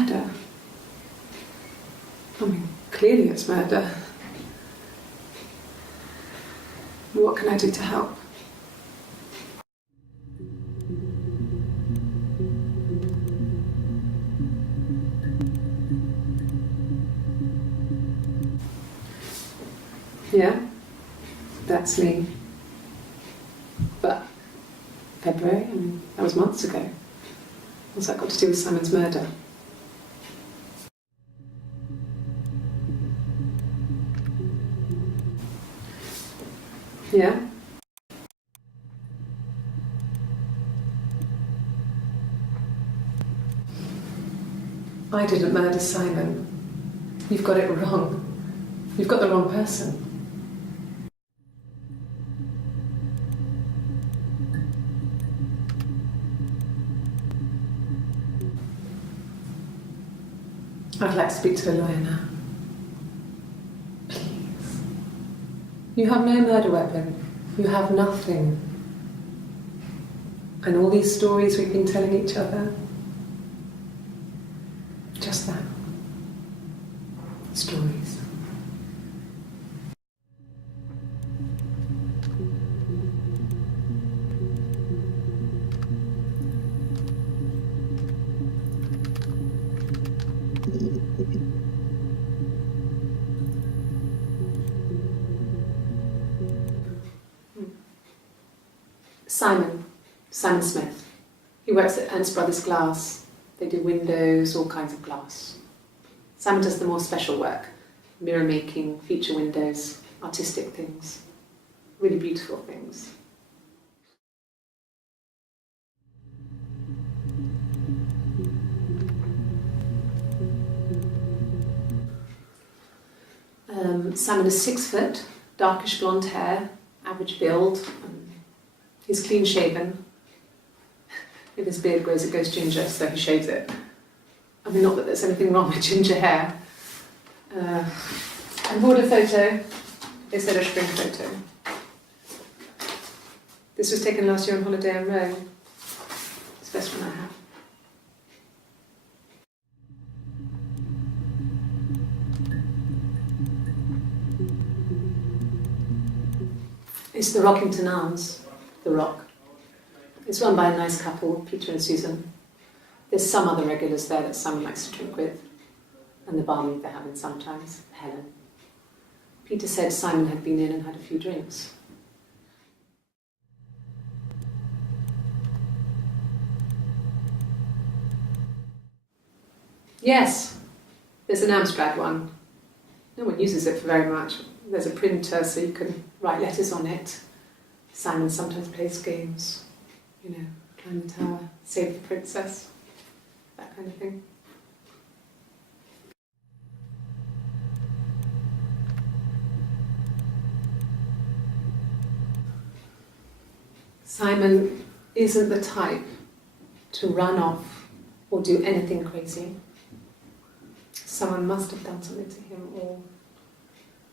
murder. I mean, clearly it's murder. What can I do to help? Yeah, that's me. But February, I mean, that was months ago. What's that got to do with Simon's murder? Yeah? I didn't murder Simon. You've got it wrong. You've got the wrong person. I'd like to speak to a lawyer now. Please. You have no murder weapon. You have nothing. And all these stories we've been telling each other, just that. Stories. Simon Smith. He works at Ernst Brothers Glass. They do windows, all kinds of glass. Simon does the more special work, mirror making, feature windows, artistic things, really beautiful things. Simon is 6 foot, darkish blonde hair, average build. He's clean shaven. If his beard grows, it goes ginger, so he shaves it. I mean, not that there's anything wrong with ginger hair. I bought a photo. They said a spring photo. This was taken last year on holiday in Rome. It's the best one I have. It's the Rockington Arms, the Rock. It's run by a nice couple, Peter and Susan. There's some other regulars there that Simon likes to drink with, and the barmaid they're having sometimes, Helen. Peter said Simon had been in and had a few drinks. Yes, there's an Amstrad one. No one uses it for very much. There's a printer so you can write letters on it. Simon sometimes plays games, you know, climb the tower, save the princess, that kind of thing. Simon isn't the type to run off or do anything crazy. Someone must have done something to him, or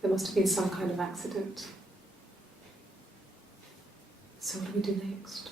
there must have been some kind of accident. So what do we do next?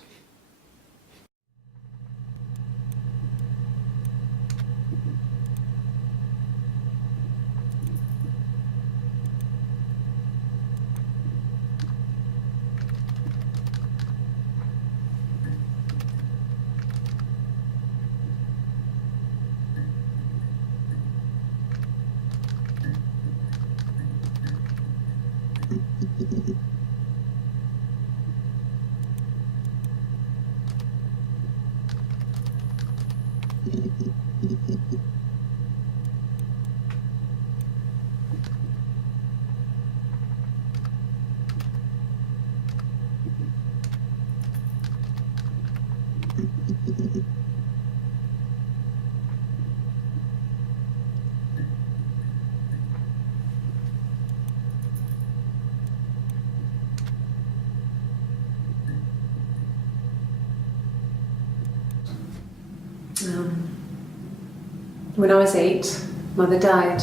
When I was 8, Mother died.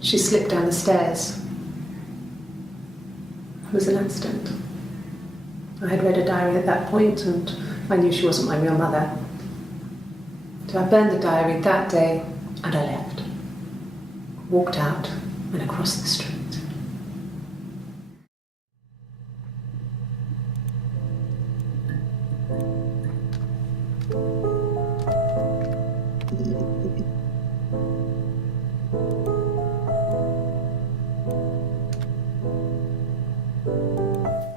She slipped down the stairs. It was an accident. I had read a diary at that point and I knew she wasn't my real mother. It So I burned the diary that day and I left. Walked out and across the street.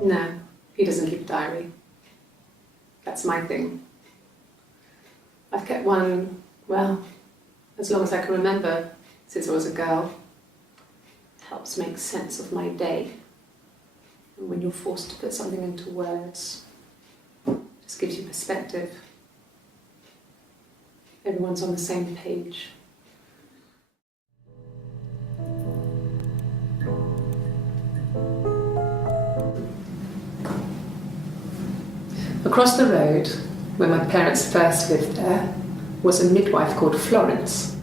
No, he doesn't keep a diary. That's my thing. I've kept one, well, as long as I can remember, since I was a girl. It helps make sense of my day. And when you're forced to put something into words, it just gives you perspective. Everyone's on the same page. Across the road, where my parents first lived there, was a midwife called Florence.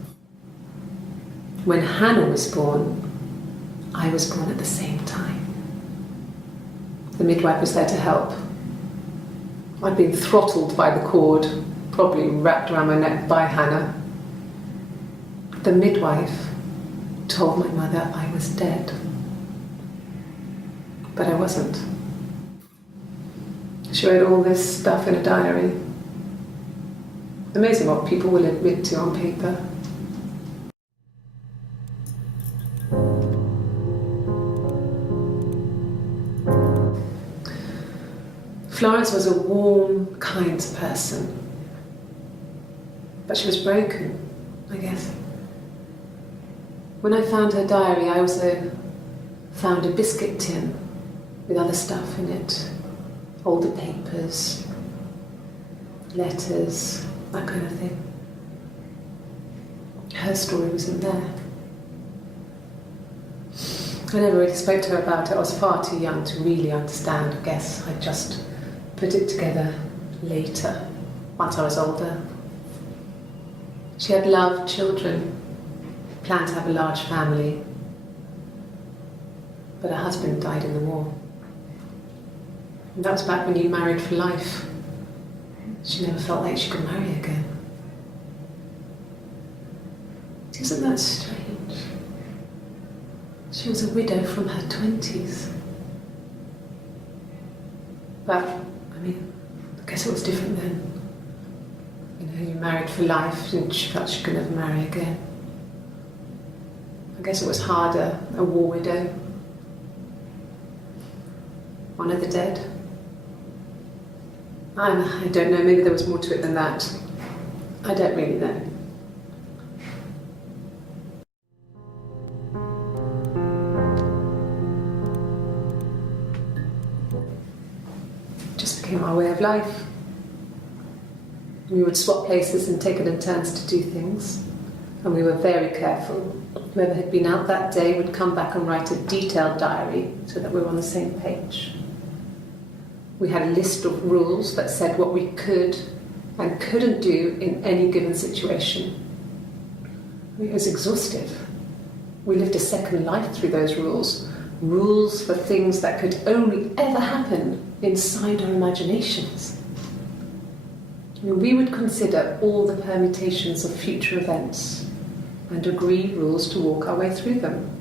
When Hannah was born, I was born at the same time. The midwife was there to help. I'd been throttled by the cord, probably wrapped around my neck by Hannah. The midwife told my mother I was dead, but I wasn't. She wrote all this stuff in a diary. Amazing what people will admit to on paper. Florence was a warm, kind person, but she was broken, I guess. When I found her diary, I also found a biscuit tin with other stuff in it. Older papers, letters, that kind of thing. Her story wasn't there. I never really spoke to her about it. I was far too young to really understand, I guess. I just put it together later, once I was older. She had loved children, planned to have a large family, but her husband died in the war. And that was back when you married for life. She never felt like she could marry again. Isn't that strange? She was a widow from her 20s. But, I mean, I guess it was different then. You know, you married for life and she felt she could never marry again. I guess it was harder, a war widow. One of the dead. I don't know, maybe there was more to it than that. I don't really know. It just became our way of life. We would swap places and take it in turns to do things. And we were very careful. Whoever had been out that day would come back and write a detailed diary so that we were on the same page. We had a list of rules that said what we could and couldn't do in any given situation. It was exhaustive. We lived a second life through those rules. Rules for things that could only ever happen inside our imaginations. We would consider all the permutations of future events and agree rules to walk our way through them.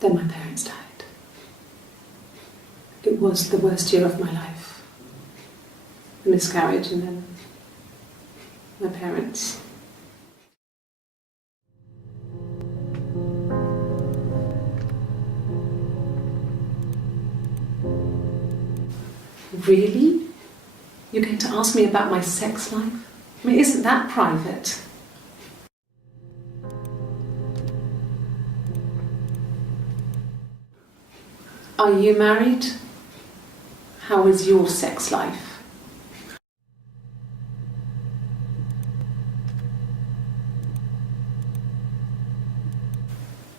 Then my parents died. It was the worst year of my life. The miscarriage and then my parents. Really? You're going to ask me about my sex life? I mean, isn't that private? Are you married? How is your sex life?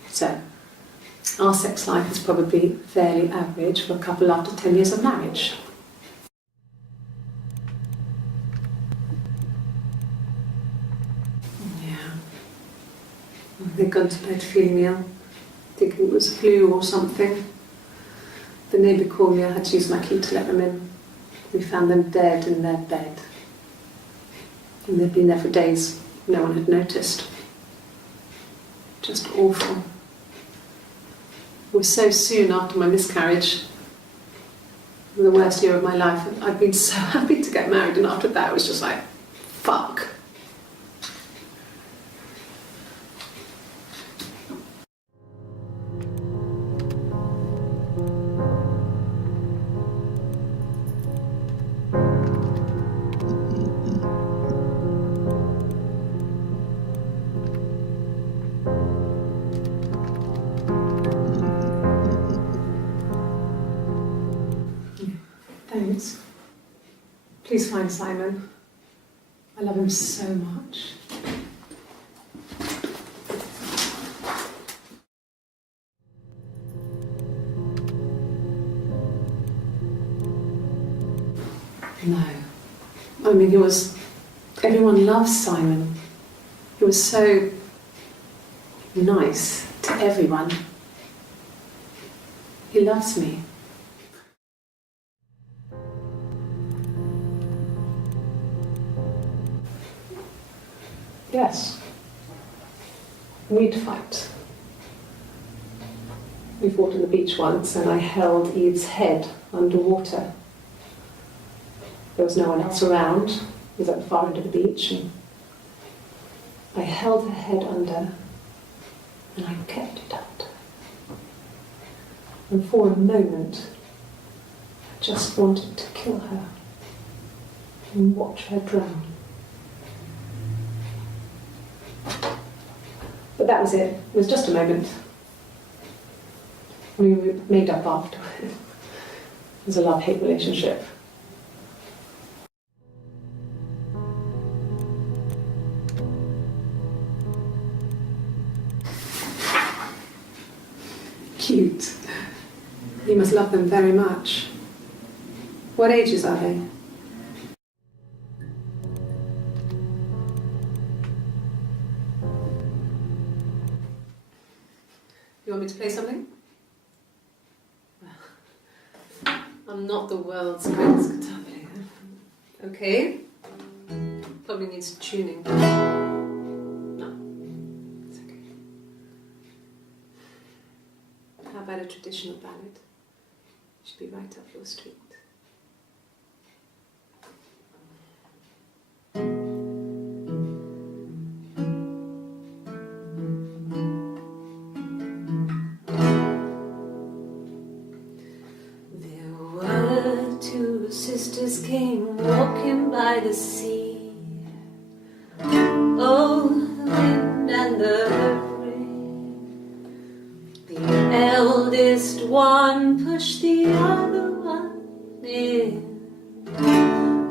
So, Our sex life is probably fairly average for a couple after 10 years of marriage. Yeah. They'd gone to bed feeling ill, thinking it was flu or something. The neighbour called me, I had to use my key to let them in. We found them dead in their bed. And they'd been there for days, no one had noticed. Just awful. It was so soon after my miscarriage, the worst year of my life. I'd been so happy to get married, and after that it was just like, fuck. Thanks. Please find Simon. I love him so much. No. I mean, everyone loves Simon. He was so nice to everyone. He loves me. Yes. We'd fight. We fought on the beach once and I held Eve's head underwater. There was no one else around. It was at the far end of the beach, and I held her head under and I kept it under. And for a moment, I just wanted to kill her and watch her drown. But that was it. It was just a moment. We made up after. It was a love-hate relationship. Cute. You must love them very much. What ages are they? You want me to play something? Well, I'm not the world's greatest guitar player. Okay. Probably needs tuning. No, it's okay. How about a traditional ballad? Should be right up your street. Sisters came walking by the sea. Oh, the wind and the rain. The eldest one pushed the other one in.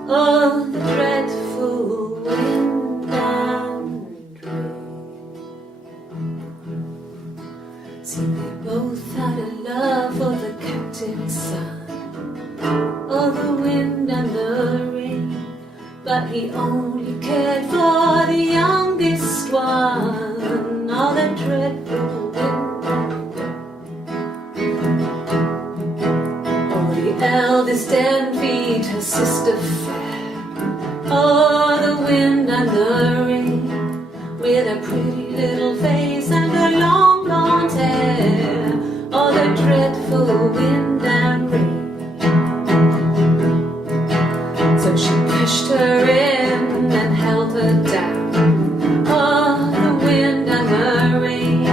Oh, the dreadful wind and rain. See, they both had a love for the captain's son. Oh, the wind and the rain, but he only cared for the youngest one. Oh, the dreadful wind and rain. Oh, the eldest envied her sister fair. Oh, the wind and the rain, with a pretty little face and her long blonde hair. Oh, the dreadful wind and rain. So she pushed her in and held her down. Oh, the wind and the rain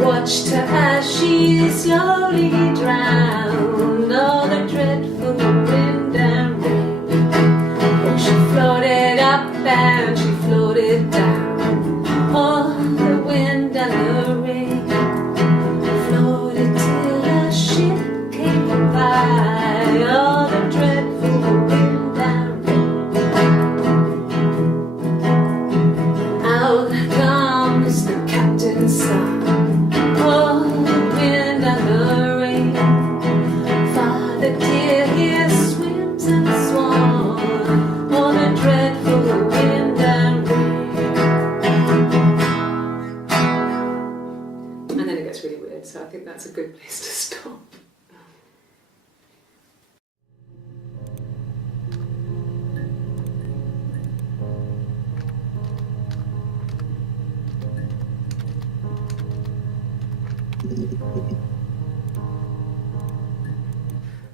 watched her as she slowly drowned. Oh, the dreadful wind and rain. Oh, she floated up and she floated down. Oh, the wind and the rain floated till a ship came by. Oh, the dreadful wind and rain.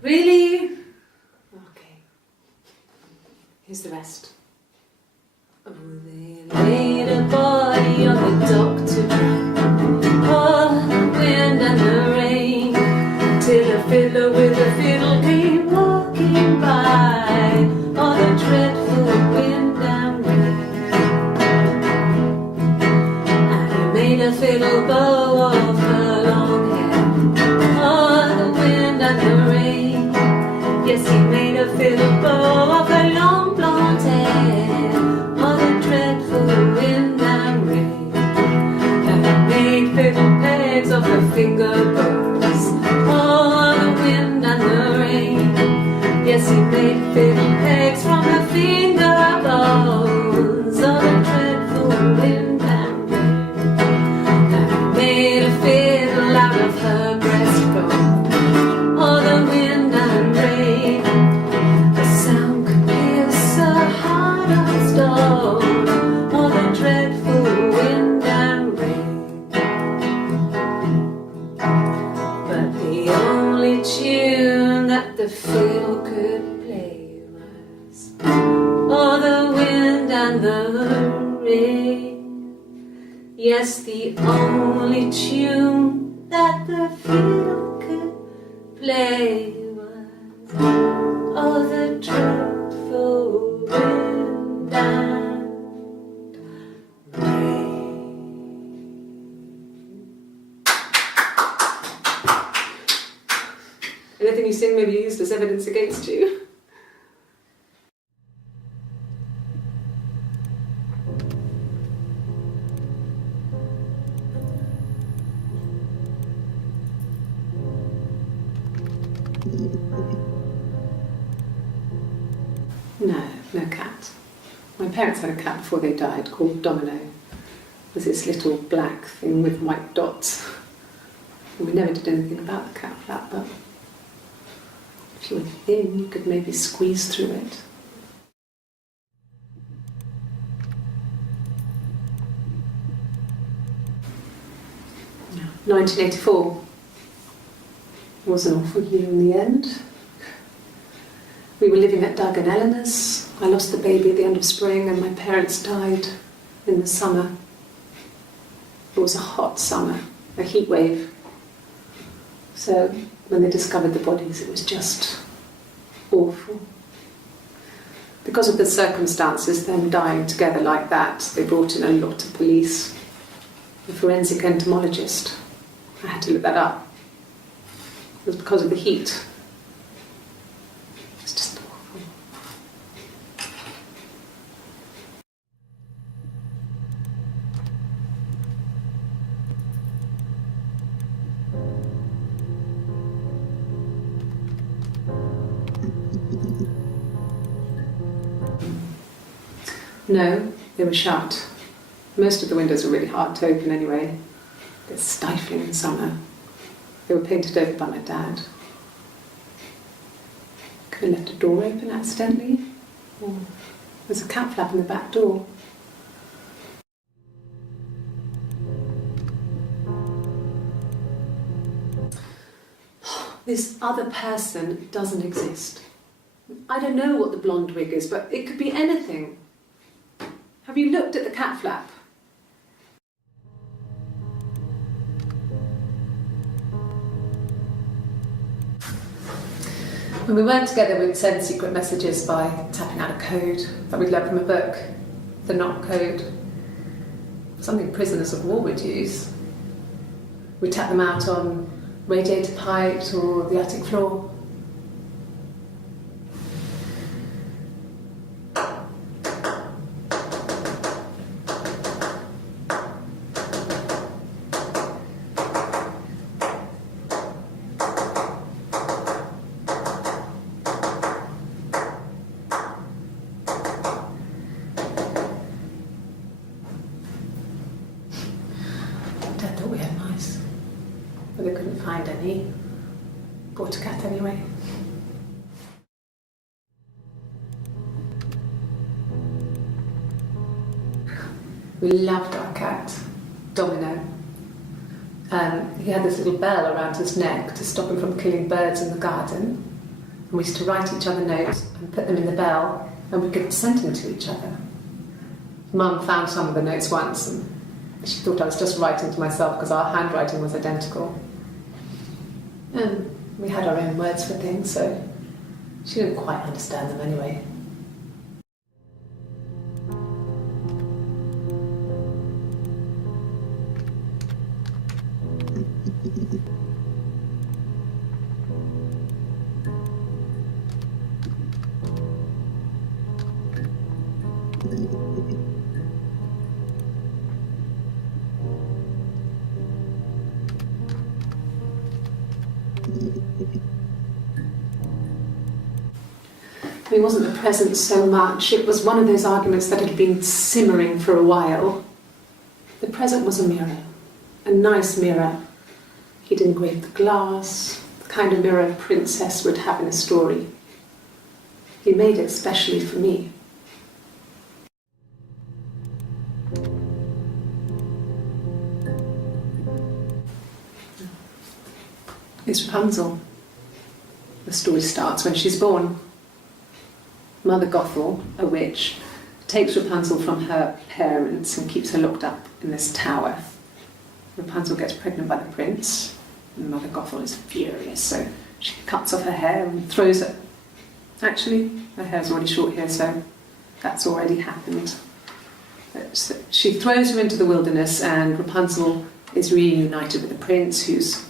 Really? Okay. Here's the rest. Oh, they laid a body on the dock to dry. Oh, the wind and the rain, till a fiddler with a fiddle came walking by. Oh, the dreadful wind and rain. And he made a fiddle bow of her long hair. Oh, the wind and the rain. Yes, he made a fiddle bow of her long blonde hair. Oh, the dreadful wind and rain. And he made fiddle pegs of her finger bows. Oh, the wind and the rain. Yes, he made fiddle pegs from her finger bows. Oh, the dreadful wind and rain. And he made a fiddle out of her breastbone. Oh, the wind and rain. The sound could pierce a heart of stone. Oh, the dreadful wind and rain. But the only tune that the fiddle could play was oh, the wind and the rain. Yes, the only tune that the fiddle could play was oh, the dreadful wind and rain. Anything you sing may be used as evidence against you. No cat. My parents had a cat before they died called Domino. It was this little black thing with white dots. And we never did anything about the cat flap, but if you were thin, you could maybe squeeze through it. No. 1984 was an awful year in the end. We were living at Doug and Eleanor's. I lost the baby at the end of spring and my parents died in the summer. It was a hot summer, a heat wave. So when they discovered the bodies, it was just awful. Because of the circumstances, them dying together like that, they brought in a lot of police. A forensic entomologist. I had to look that up. It was because of the heat. It's just awful. No, they were shut. Most of the windows were really hard to open anyway. They're stifling in summer. They were painted over by my dad. Could have left a door open accidentally. Or there's a cat flap in the back door. This other person doesn't exist. I don't know what the blonde wig is, but it could be anything. Have you looked at the cat flap? When we weren't together, we'd send secret messages by tapping out a code that we'd learned from a book, the knock code. Something prisoners of war would use. We'd tap them out on radiator pipes or the attic floor. Dad thought we had mice, but they couldn't find any. Bought a cat anyway. We loved our cat, Domino. he had this little bell around his neck to stop him from killing birds in the garden. And we used to write each other notes and put them in the bell, and we could send them to each other. Mum found some of the notes once, and she thought I was just writing to myself because our handwriting was identical. And we had our own words for things, so she didn't quite understand them anyway. It wasn't the present so much, it was one of those arguments that had been simmering for a while. The present was a mirror, a nice mirror. He'd engraved the glass, the kind of mirror a princess would have in a story. He made it specially for me. It's Rapunzel. The story starts when she's born. Mother Gothel, a witch, takes Rapunzel from her parents and keeps her locked up in this tower. Rapunzel gets pregnant by the prince, and Mother Gothel is furious, so she cuts off her hair and throws it. Actually, her hair's already short here, so that's already happened. So she throws her into the wilderness, and Rapunzel is reunited with the prince, who's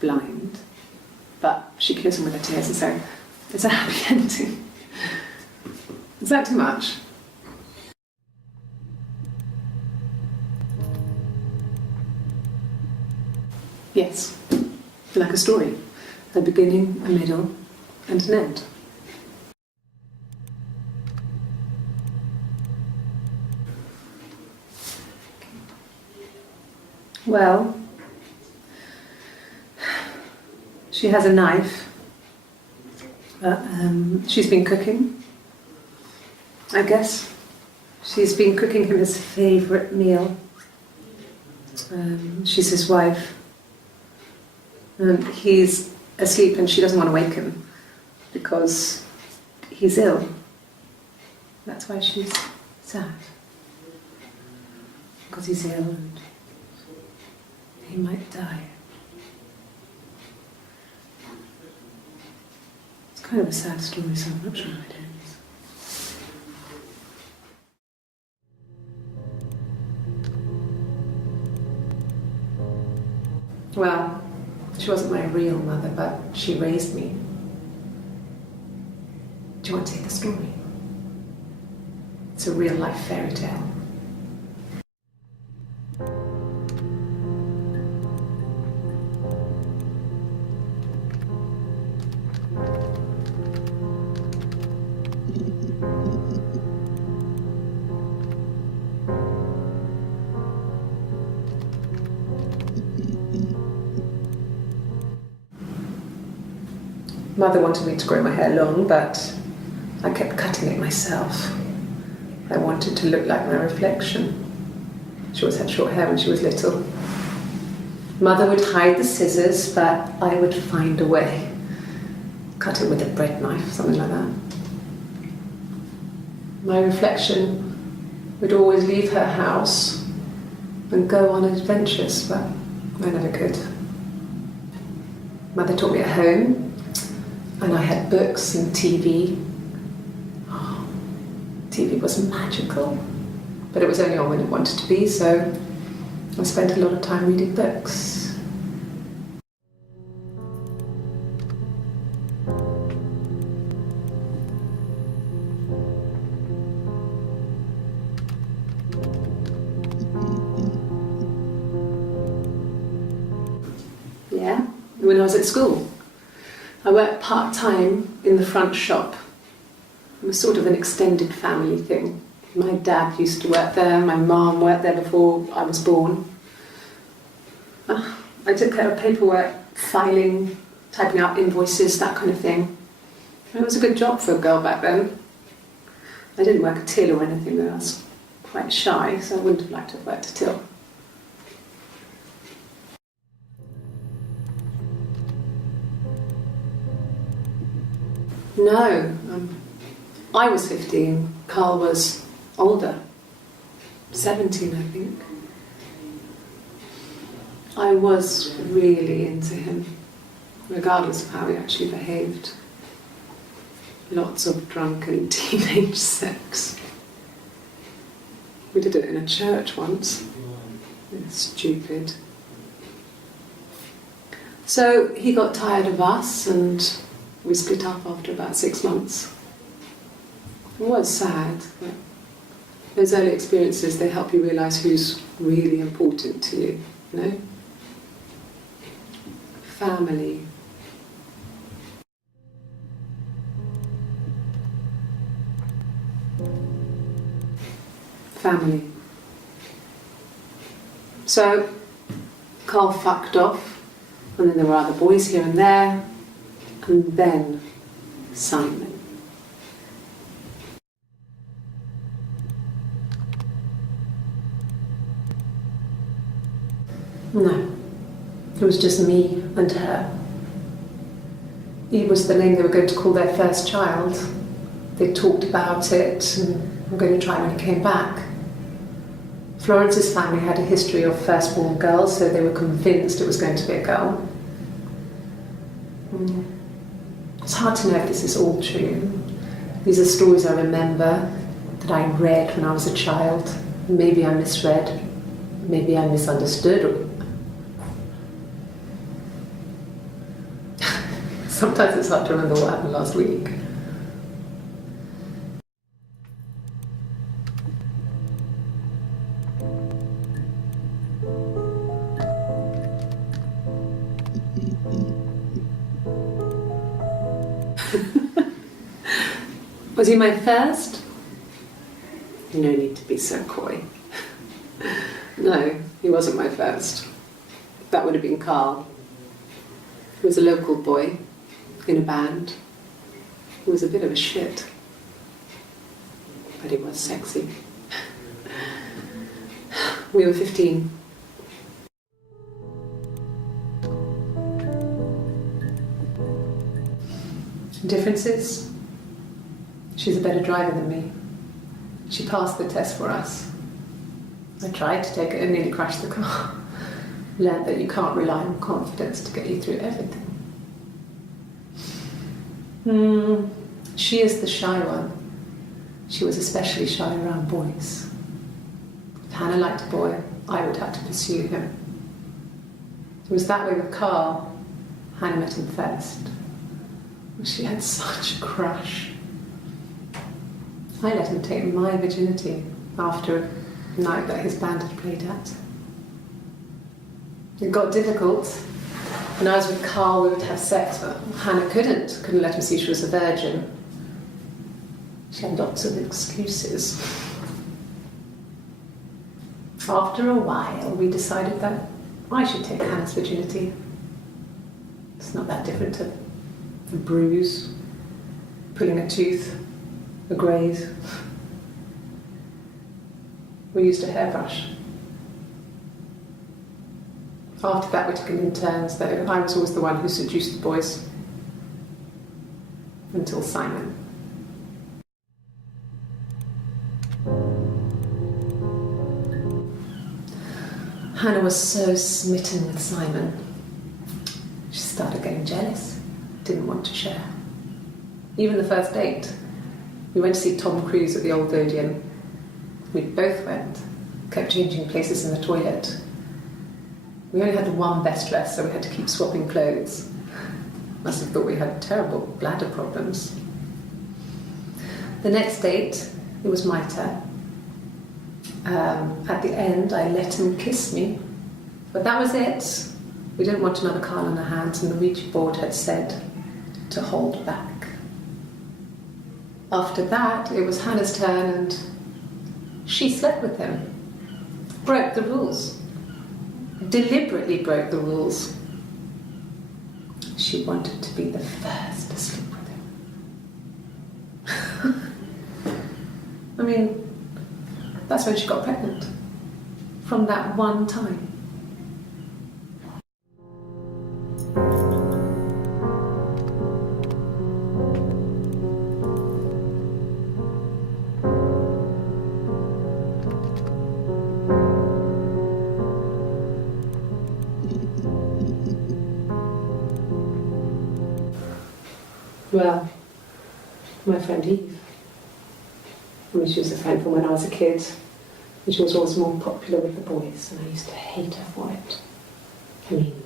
blind. But she kills him with her tears, and so it's a happy ending. Is that too much? Yes, like a story. A beginning, a middle, and an end. Well, she has a knife. She's been cooking. I guess she's been cooking him his favourite meal. She's his wife. He's asleep and she doesn't want to wake him because he's ill. That's why she's sad. Because he's ill and he might die. It's kind of a sad story, so I'm not sure how it ends. Well, she wasn't my real mother, but she raised me. Do you want to hear the story? It's a real-life fairy tale. Mother wanted me to grow my hair long, but I kept cutting it myself. I wanted to look like my reflection. She always had short hair when she was little. Mother would hide the scissors, but I would find a way. Cut it with a bread knife, something like that. My reflection would always leave her house and go on adventures, but I never could. Mother taught me at home, and I had books and TV. Oh, TV was magical, but it was only on when it wanted to be, so I spent a lot of time reading books. Yeah, when I was at school. I worked part-time in the front shop. It was sort of an extended family thing. My dad used to work there, my mum worked there before I was born. I took care of paperwork, filing, typing out invoices, that kind of thing. It was a good job for a girl back then. I didn't work a till or anything though. I was quite shy, so I wouldn't have liked to have worked a till. No. I was 15. Carl was older. 17, I think. I was really into him, regardless of how he actually behaved. Lots of drunken teenage sex. We did it in a church once. It's stupid. So he got tired of us and we split up after about 6 months. It was sad, but those early experiences, they help you realise who's really important to you, you know? Family. Family. So, Carl fucked off, and then there were other boys here and there, and then Simon. No, it was just me and her. It was the name they were going to call their first child. They talked about it and were going to try when he came back. Florence's family had a history of firstborn girls, so they were convinced it was going to be a girl. It's hard to know if this is all true. These are stories I remember, that I read when I was a child. Maybe I misread, maybe I misunderstood. Sometimes it's hard to remember what happened last week. Was he my first? No need to be so coy. No, he wasn't my first. That would have been Carl. He was a local boy in a band. He was a bit of a shit, but he was sexy. We were 15. Differences? She's a better driver than me. She passed the test for us. I tried to take it and nearly crashed the car. Learned that you can't rely on confidence to get you through everything. She is the shy one. She was especially shy around boys. If Hannah liked a boy, I would have to pursue him. It was that way with Carl. Hannah met him first. She had such a crush. I let him take my virginity after a night that his band had played at. It got difficult. When I was with Carl, we would have sex, but Hannah couldn't let him see she was a virgin. She had lots of excuses. After a while, we decided that I should take Hannah's virginity. It's not that different to a bruise, pulling a tooth, a graze. We used a hairbrush. After that, we took it in turns, though. I was always the one who seduced the boys. Until Simon. Hannah was so smitten with Simon. She started getting jealous, didn't want to share. Even the first date, we went to see Tom Cruise at the Old Odeon. We both went, kept changing places in the toilet. We only had the one best dress, so we had to keep swapping clothes. Must have thought we had terrible bladder problems. The next date, it was my turn. At the end, I let him kiss me, but that was it. We didn't want another Carl on our hands, and the Ouija board had said to hold back. After that, it was Hannah's turn, and she slept with him. Broke the rules. Deliberately broke the rules. She wanted to be the first to sleep with him. I mean, that's when she got pregnant. From that one time. Well, my friend Eve. I mean, she was a friend from when I was a kid. And she was always more popular with the boys, and I used to hate her for it. I mean,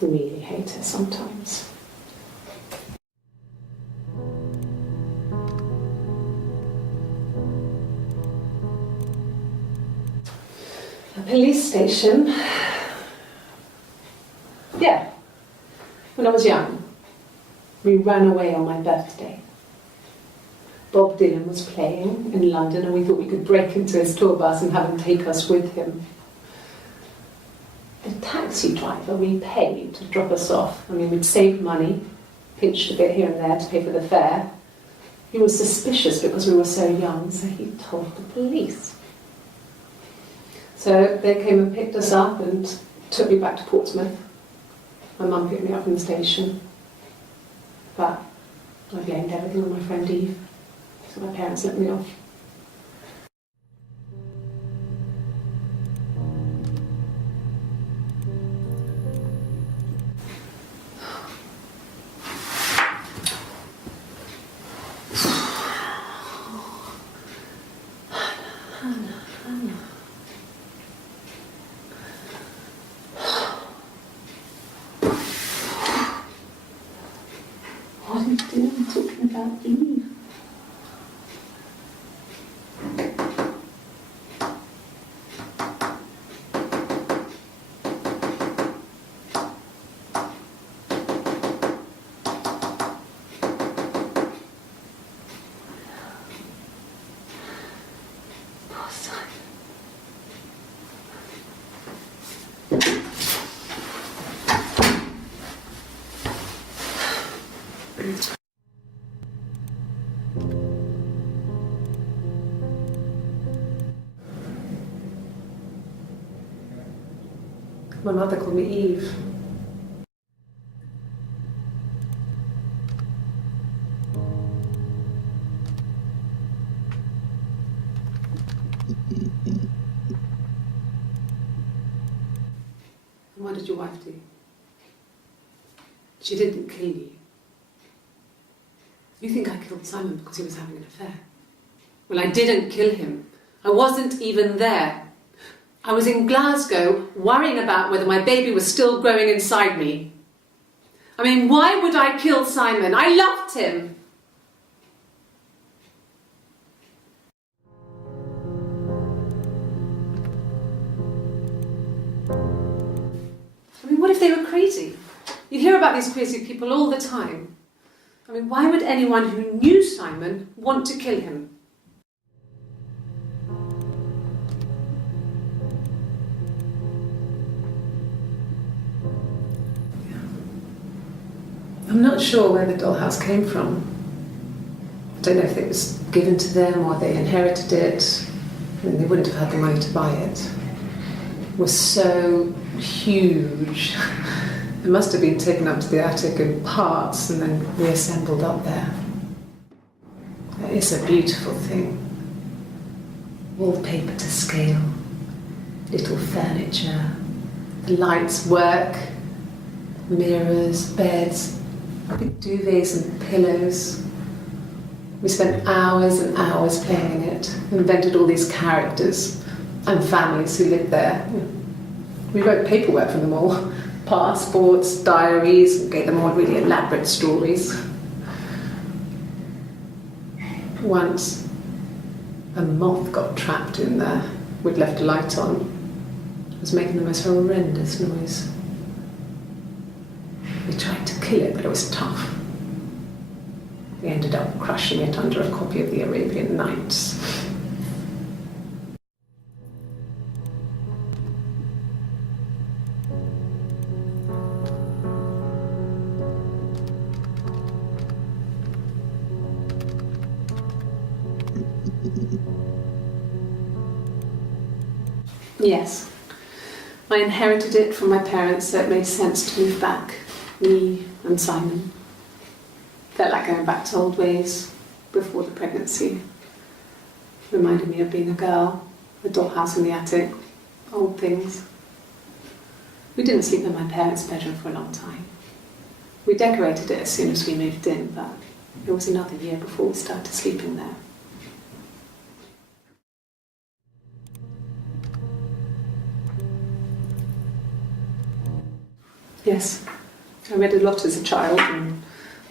really hate her sometimes. A police station. Yeah. When I was young, we ran away on my birthday. Bob Dylan was playing in London and we thought we could break into his tour bus and have him take us with him. The taxi driver we paid to drop us off, I mean, we'd saved money, pinched a bit here and there to pay for the fare. He was suspicious because we were so young, so he told the police. So they came and picked us up and took me back to Portsmouth. My mum picked me up from the station. But I blamed everything on my friend Eve. So my parents let me off. What are you doing talking about Eve? My mother called me Eve. And what did your wife do? She didn't kill you. You think I killed Simon because he was having an affair? Well, I didn't kill him. I wasn't even there. I was in Glasgow worrying about whether my baby was still growing inside me. I mean, why would I kill Simon? I loved him. I mean, what if they were crazy? You hear about these crazy people all the time. I mean, why would anyone who knew Simon want to kill him? I'm not sure where the dollhouse came from. I don't know if it was given to them or they inherited it. I mean, they wouldn't have had the money to buy it. It was so huge. It must have been taken up to the attic in parts and then reassembled up there. It's a beautiful thing. Wallpaper to scale, little furniture, the lights work, mirrors, beds, big duvets and pillows. We spent hours and hours playing in it, invented all these characters and families who lived there. We wrote paperwork for them all, passports, diaries, gave them all really elaborate stories. Once, a moth got trapped in there. We'd left a light on. It was making the most horrendous noise. We tried to kill it, but it was tough. We ended up crushing it under a copy of the Arabian Nights. Yes, I inherited it from my parents, so it made sense to move back. Me and Simon. Felt like going back to old ways before the pregnancy. Reminded me of being a girl, the dollhouse in the attic, old things. We didn't sleep in my parents' bedroom for a long time. We decorated it as soon as we moved in, but it was another year before we started sleeping there. Yes, I read a lot as a child and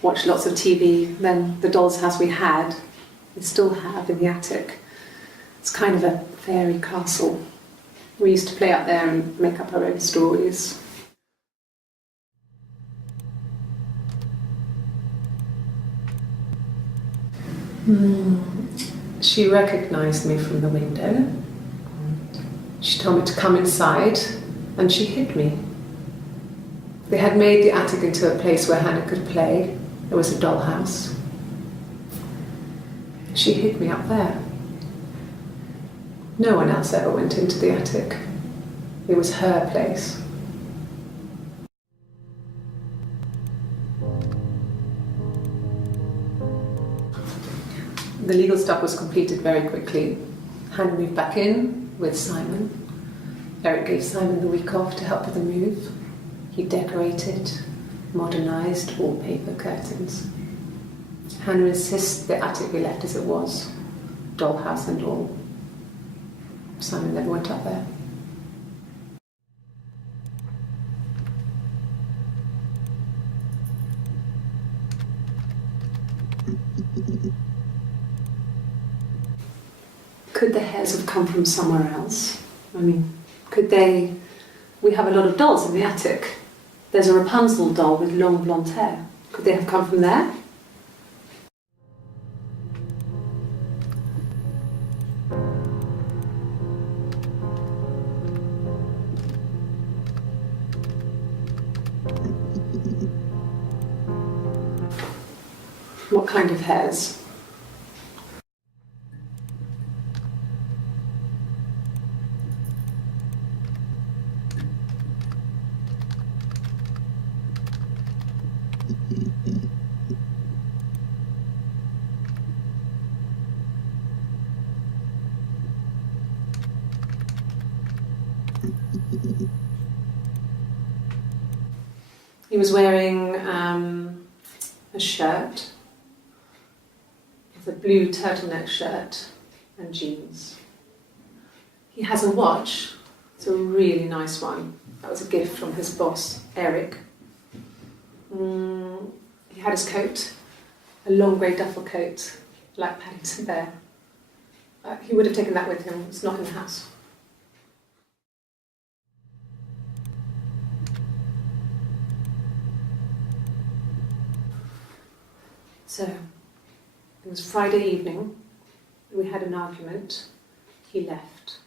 watched lots of TV. Then the doll's house we had, we still have in the attic. It's kind of a fairy castle. We used to play up there and make up our own stories. She recognised me from the window. She told me to come inside and she hid me. They had made the attic into a place where Hannah could play. There was a dollhouse. She hid me up there. No one else ever went into the attic. It was her place. The legal stuff was completed very quickly. Hannah moved back in with Simon. Eric gave Simon the week off to help with the move. He decorated, modernised wallpaper, curtains. Hannah insists the attic be left as it was, dollhouse and all. Simon never went up there. Could the hairs have come from somewhere else? I mean, could they... We have a lot of dolls in the attic. There's a Rapunzel doll with long blonde hair. Could they have come from there? What kind of hairs? He was wearing a shirt, with a blue turtleneck shirt and jeans. He has a watch. It's a really nice one. That was a gift from his boss, Eric. He had his coat, a long grey duffel coat, like Paddington Bear. He would have taken that with him. It's not in the house. So, it was Friday evening. We had an argument. He left.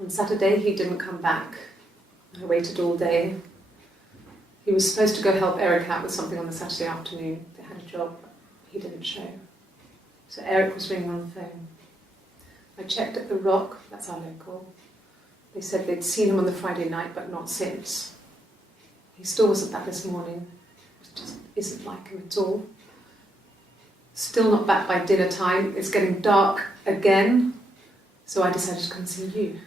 On Saturday, he didn't come back. I waited all day. He was supposed to go help Eric out with something on the Saturday afternoon. They had a job. He didn't show. So Eric was ringing on the phone. I checked at the Rock, that's our local. They said they'd seen him on the Friday night, but not since. He still wasn't back this morning. It just isn't like him at all. Still not back by dinner time. It's getting dark again. So I decided to come and see you.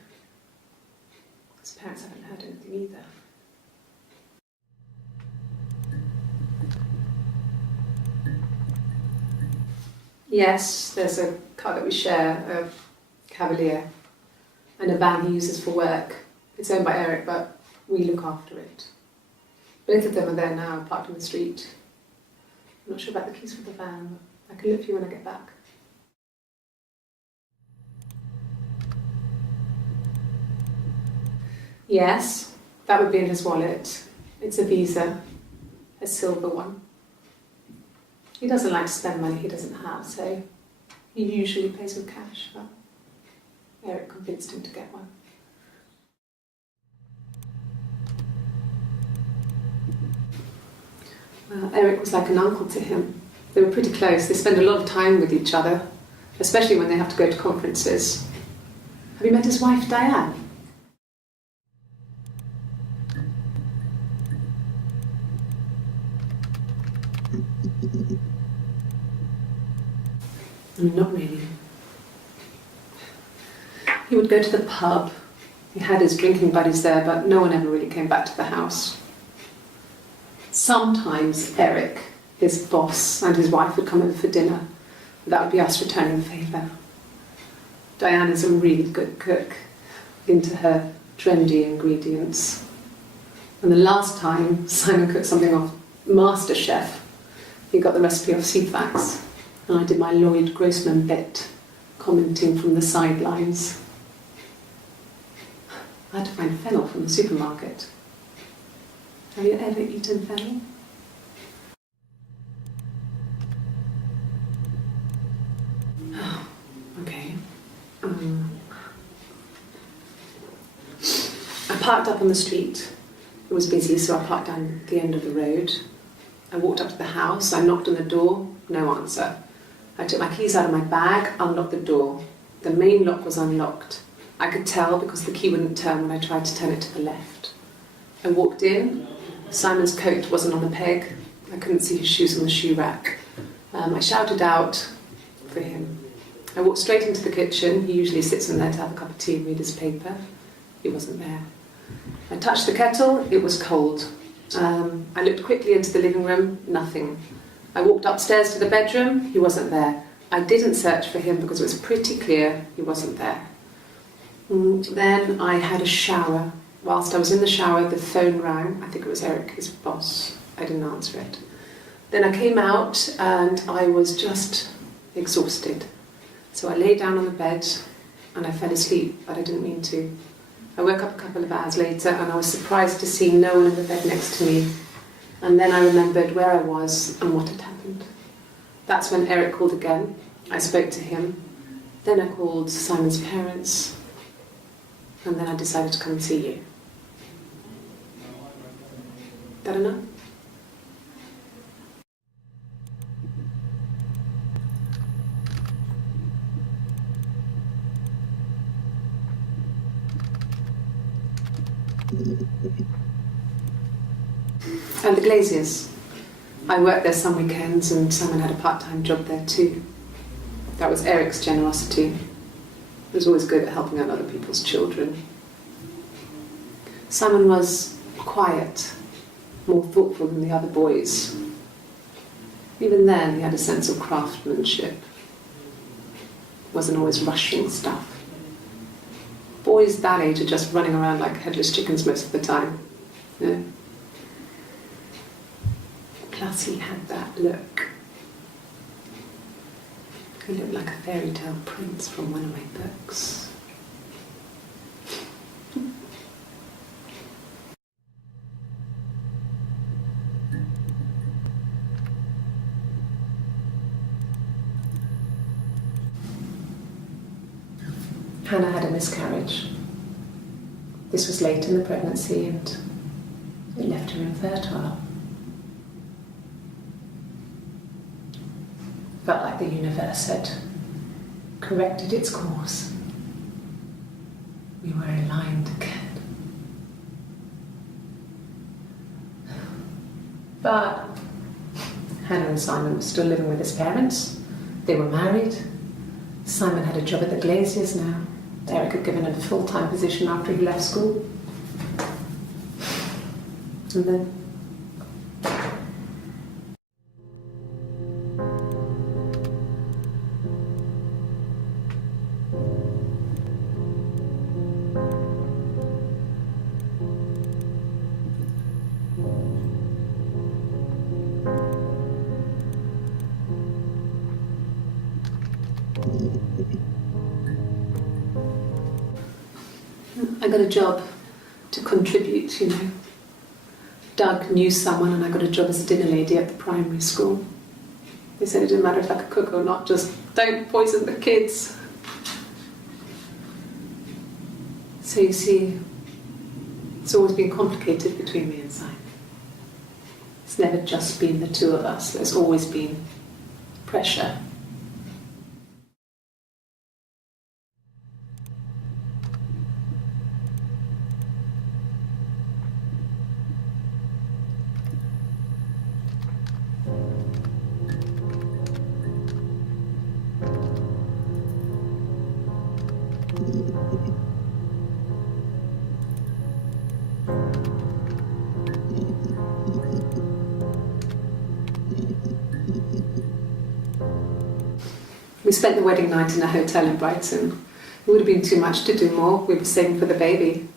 His parents haven't heard anything either. Yes, there's a car that we share, a Cavalier, and a van he uses for work. It's owned by Eric, but we look after it. Both of them are there now, parked on the street. I'm not sure about the keys for the van, but I can look for you when I get back. Yes, that would be in his wallet. It's a Visa, a silver one. He doesn't like to spend money he doesn't have, so he usually pays with cash, but Eric convinced him to get one. Well, Eric was like an uncle to him. They were pretty close. They spend a lot of time with each other, especially when they have to go to conferences. Have you met his wife, Diane? Not really. He would go to the pub. He had his drinking buddies there, but no one ever really came back to the house. Sometimes Eric, his boss, and his wife would come over for dinner. That would be us returning the favour. Diana's a really good cook, into her trendy ingredients. And the last time Simon cooked something off MasterChef, he got the recipe off Ceefax, and I did my Lloyd Grossman bit, commenting from the sidelines. I had to find fennel from the supermarket. Have you ever eaten fennel? Oh, okay. I parked up on the street. It was busy, so I parked down the end of the road. I walked up to the house, I knocked on the door, no answer. I took my keys out of my bag, unlocked the door. The main lock was unlocked. I could tell because the key wouldn't turn when I tried to turn it to the left. I walked in. Simon's coat wasn't on a peg. I couldn't see his shoes on the shoe rack. I shouted out for him. I walked straight into the kitchen. He usually sits in there to have a cup of tea and read his paper. He wasn't there. I touched the kettle. It was cold. I looked quickly into the living room. Nothing. I walked upstairs to the bedroom. He wasn't there. I didn't search for him because it was pretty clear he wasn't there. Then I had a shower. Whilst I was in the shower, the phone rang. I think it was Eric, his boss. I didn't answer it. Then I came out and I was just exhausted. So I lay down on the bed and I fell asleep, but I didn't mean to. I woke up a couple of hours later and I was surprised to see no one in the bed next to me. And then I remembered where I was and what had happened. That's when Eric called again. I spoke to him. Then I called Simon's parents. And then I decided to come and see you. That enough? And the Glaziers. I worked there some weekends and Simon had a part-time job there too. That was Eric's generosity. He was always good at helping out other people's children. Simon was quiet, more thoughtful than the other boys. Even then, he had a sense of craftsmanship. Wasn't always rushing stuff. Boys that age are just running around like headless chickens most of the time. You know? Plus, he had that look. He looked like a fairy tale prince from one of my books. Hannah had a miscarriage. This was late in the pregnancy and it left her infertile. Felt like the universe had corrected its course. We were aligned again. But Hannah and Simon were still living with his parents. They were married. Simon had a job at the Glaziers now. Eric had given him a full-time position after he left school. And then I got a job to contribute, you know. Doug knew someone and I got a job as a dinner lady at the primary school. They said it didn't matter if I could cook or not, just don't poison the kids. So you see, it's always been complicated between me and Simon. It's never just been the two of us, there's always been pressure. We spent the wedding night in a hotel in Brighton. It would have been too much to do more. We were saving for the baby.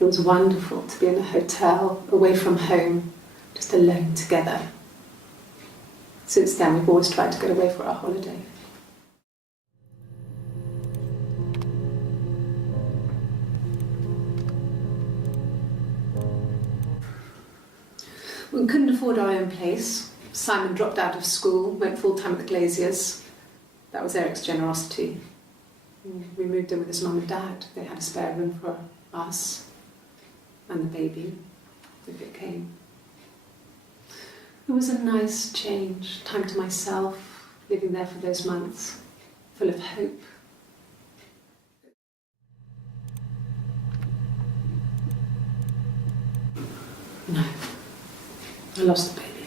It was wonderful to be in a hotel, away from home, just alone together. Since then, we've always tried to get away for our holiday. We couldn't afford our own place. Simon dropped out of school, went full-time at the Glaziers. That was Eric's generosity. We moved in with his mum and dad. They had a spare room for us and the baby, if it came. It was a nice change, time to myself, living there for those months, full of hope. No, I lost the baby.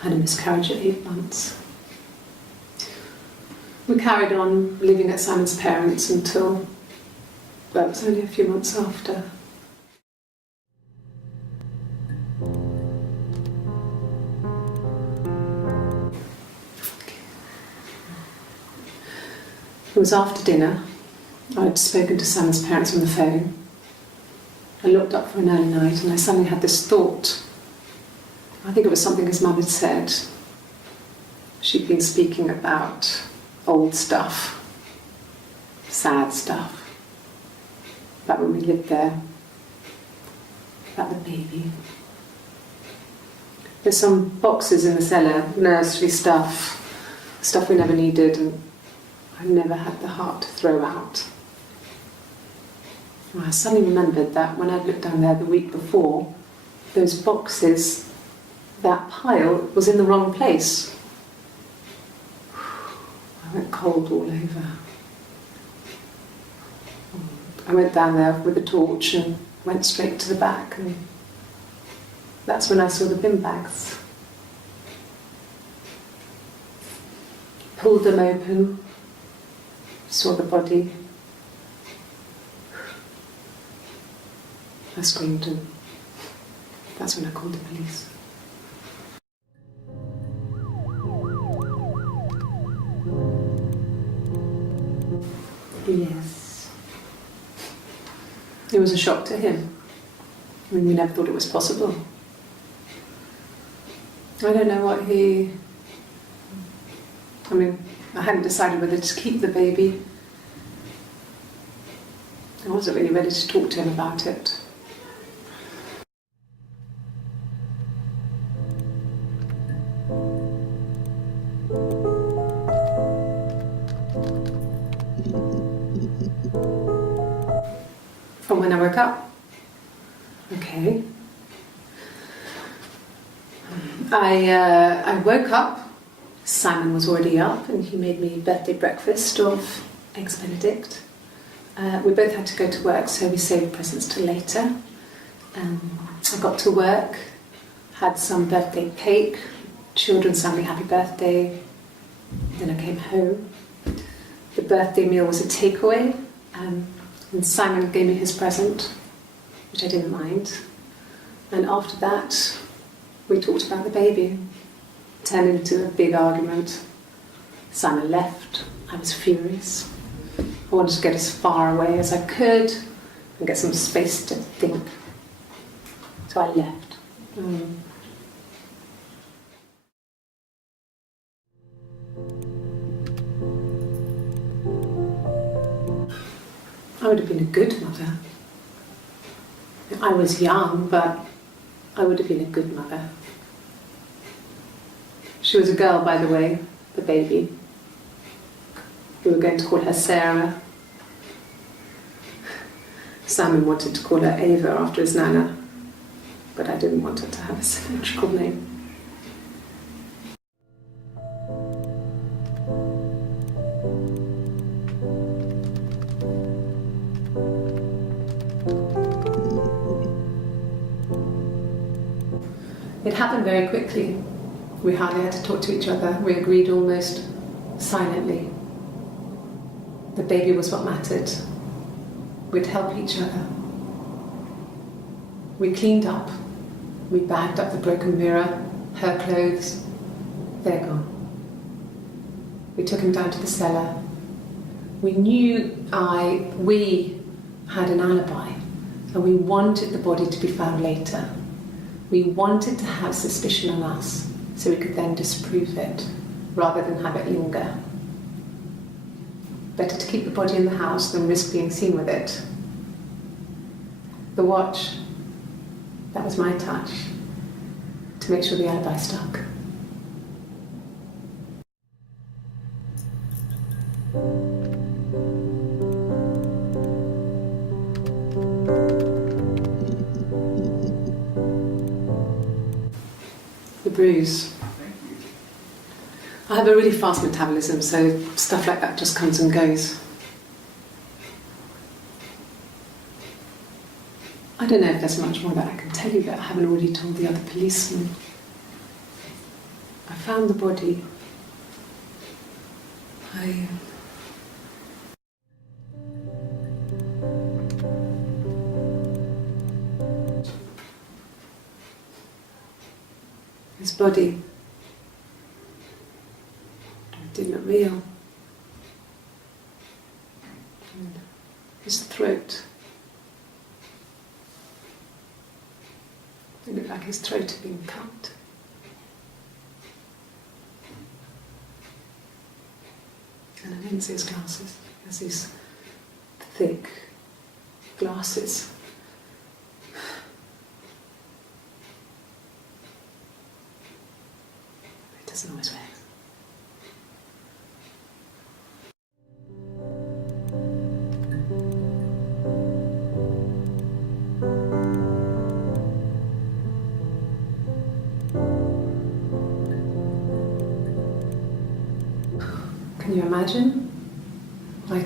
I had a miscarriage at 8 months. We carried on living at Simon's parents until, well, it was only a few months after. It was after dinner. I'd spoken to Simon's parents on the phone. I looked up for an early night and I suddenly had this thought. I think it was something his mum had said. She'd been speaking about old stuff, sad stuff, about when we lived there, about the baby. There's some boxes in the cellar, nursery stuff we never needed, and I never had the heart to throw out. And I suddenly remembered that when I'd looked down there the week before, those boxes, that pile was in the wrong place. I went cold all over. I went down there with a torch and went straight to the back, and that's when I saw the bin bags. Pulled them open, saw the body. I screamed, and that's when I called the police. Yes. It was a shock to him. I mean, we never thought it was possible. I don't know what I hadn't decided whether to keep the baby. I wasn't really ready to talk to him about it. From when I woke up. Okay. I woke up. Simon was already up and he made me birthday breakfast of eggs Benedict. We both had to go to work, so we saved presents till later. I got to work, had some birthday cake, children sang me happy birthday. Then I came home. The birthday meal was a takeaway, and Simon gave me his present, which I didn't mind. And after that, we talked about the baby. It turned into a big argument. Simon left. I was furious. I wanted to get as far away as I could and get some space to think. So I left. I would have been a good mother. I was young, but I would have been a good mother. She was a girl, by the way, the baby. We were going to call her Sarah. Simon wanted to call her Ava after his nana, but I didn't want her to have a symmetrical name. It happened very quickly. We hardly had to talk to each other. We agreed almost silently. The baby was what mattered. We'd help each other. We cleaned up. We bagged up the broken mirror, her clothes. They're gone. We took him down to the cellar. We knew we had an alibi, and we wanted the body to be found later. We wanted to have suspicion on us so we could then disprove it, rather than have it linger. Better to keep the body in the house than risk being seen with it. The watch, that was my touch, to make sure the alibi stuck. The bruise. I have a really fast metabolism, so stuff like that just comes and goes. I don't know if there's much more that I can tell you that I haven't already told the other policemen. I found the body. His body didn't look real. And his throat. It looked like his throat had been cut. And I didn't see his glasses. He has these thick glasses. He doesn't always wear them. Can you imagine? I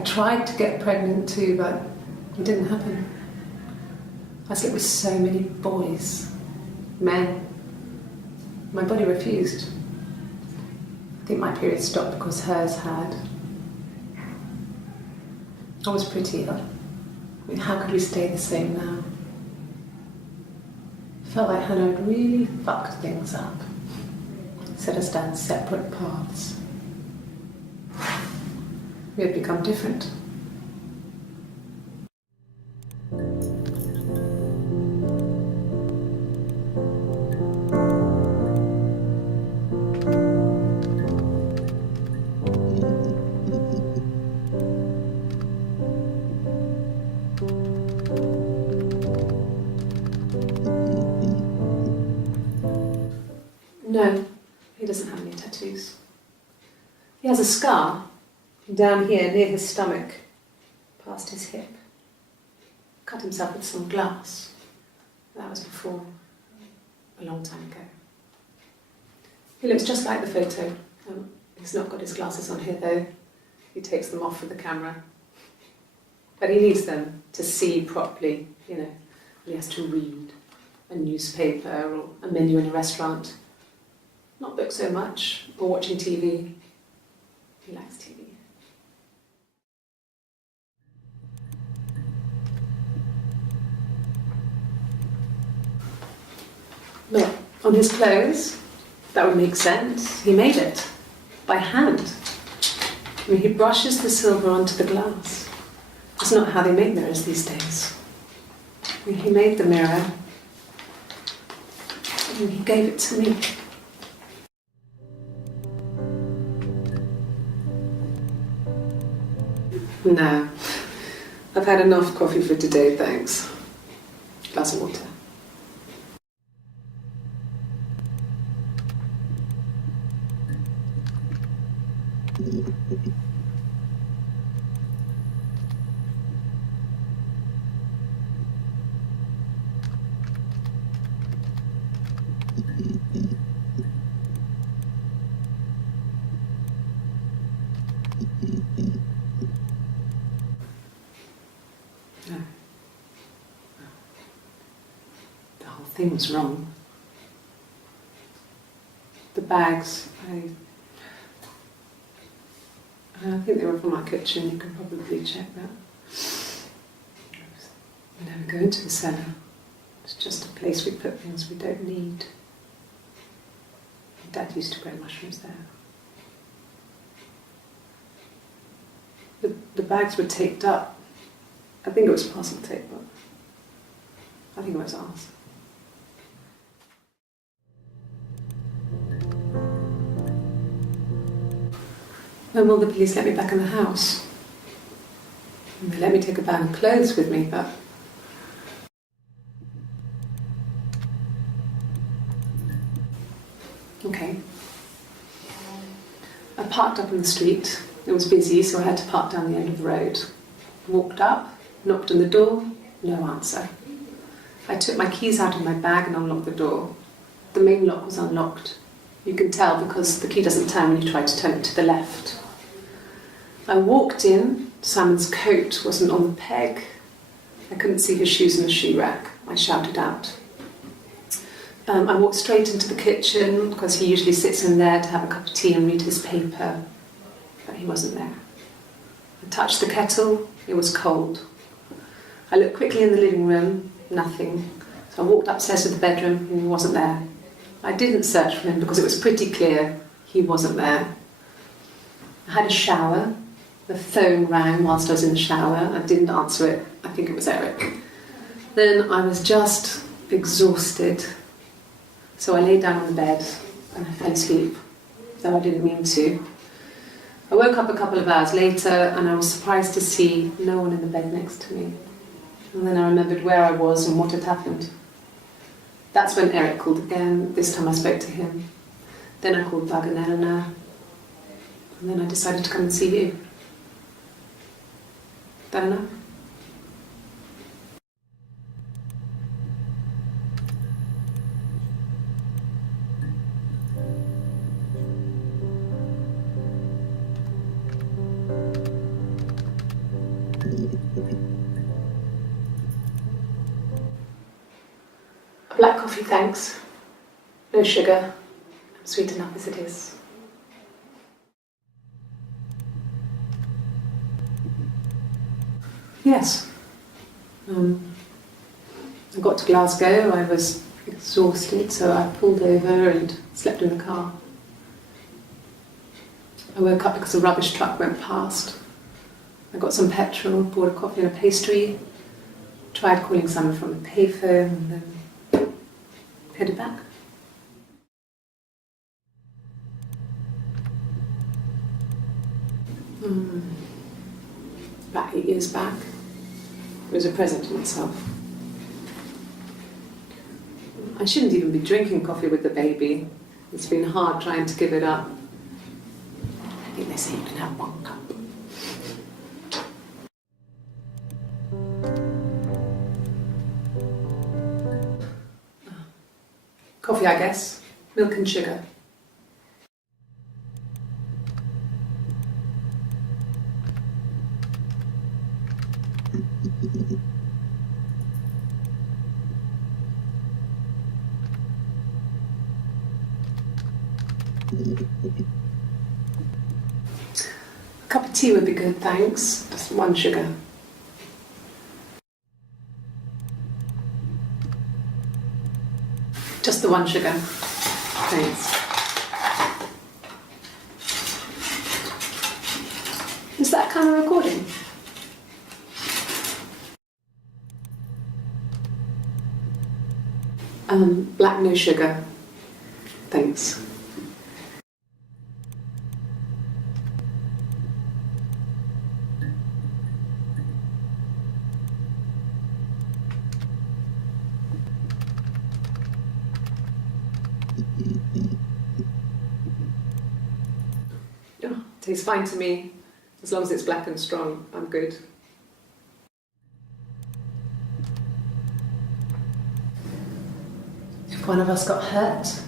tried to get pregnant too, but it didn't happen. I slept with so many boys, men. My body refused. I think my period stopped because hers had. I was pretty ill. I mean, how could we stay the same now? I felt like Hannah had really fucked things up. Set us down separate paths. We had become different. No, he doesn't have any tattoos. He has a scar down here near his stomach, past his hip. Cut himself with some glass. That was before, a long time ago. He looks just like the photo. He's not got his glasses on here though. He takes them off for the camera. But he needs them to see properly, you know. He has to read a newspaper or a menu in a restaurant. Not book so much, or watching TV. He likes TV. Look, on his clothes, that would make sense. He made it, by hand. I mean, he brushes the silver onto the glass. It's not how they make mirrors these days. I mean, he made the mirror, and he gave it to me. No, I've had enough coffee for today, thanks. Glass of water. No. The whole thing was wrong. The bags, I think they were from our kitchen, you can probably check that. We never go into the cellar. It's just a place we put things we don't need. Dad used to grow mushrooms there. The bags were taped up. I think it was parcel tape, but I think it was ours. When will the police let me back in the house? They let me take a bag of clothes with me, but... Okay. I parked up on the street. It was busy, so I had to park down the end of the road. Walked up, knocked on the door, no answer. I took my keys out of my bag and unlocked the door. The main lock was unlocked. You can tell because the key doesn't turn when you try to turn it to the left. I walked in. Simon's coat wasn't on the peg. I couldn't see his shoes in the shoe rack. I shouted out. I walked straight into the kitchen because he usually sits in there to have a cup of tea and read his paper, but he wasn't there. I touched the kettle. It was cold. I looked quickly in the living room. Nothing. So I walked upstairs to the bedroom and he wasn't there. I didn't search for him because it was pretty clear he wasn't there. I had a shower. The phone rang whilst I was in the shower. I didn't answer it. I think it was Eric. Then I was just exhausted. So I lay down on the bed and I fell asleep, though I didn't mean to. I woke up a couple of hours later and I was surprised to see no one in the bed next to me. And then I remembered where I was and what had happened. That's when Eric called again. This time I spoke to him. Then I called Doug and Eleanor. And then I decided to come and see you. That enough? Black coffee, thanks. No sugar. I'm sweet enough as it is. Yes. I got to Glasgow. I was exhausted, so I pulled over and slept in the car. I woke up because a rubbish truck went past. I got some petrol, bought a coffee and a pastry, tried calling someone from the payphone, and then headed back. About 8 years back. It was a present to myself. I shouldn't even be drinking coffee with the baby. It's been hard trying to give it up. I think they say you can have one cup. Coffee, I guess. Milk and sugar. A cup of tea would be good, thanks. Just one sugar. Just the one sugar. Thanks. Is that kind of recording? Black, no sugar. Thanks. Oh, tastes fine to me. As long as it's black and strong, I'm good. If one of us got hurt,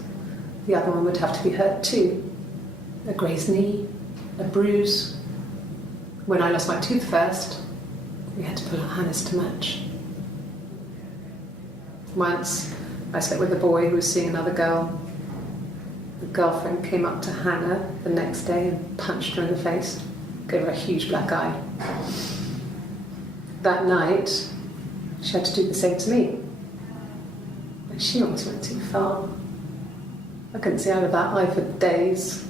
the other one would have to be hurt too. A grazed knee, a bruise. When I lost my tooth first, we had to pull our harness to match. Once, I slept with a boy who was seeing another girl. The girlfriend came up to Hannah the next day and punched her in the face, gave her a huge black eye. That night, she had to do the same to me. But she almost went too far. I couldn't see out of that eye for days.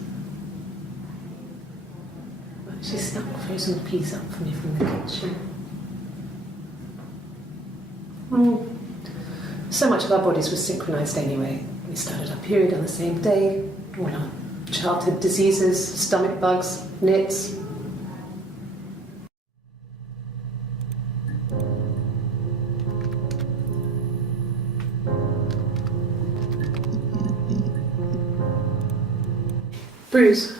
She snuck frozen peas up for me from the kitchen. So much of our bodies were synchronised anyway. We started our period on the same day, all our childhood diseases, stomach bugs, nits. Bruise?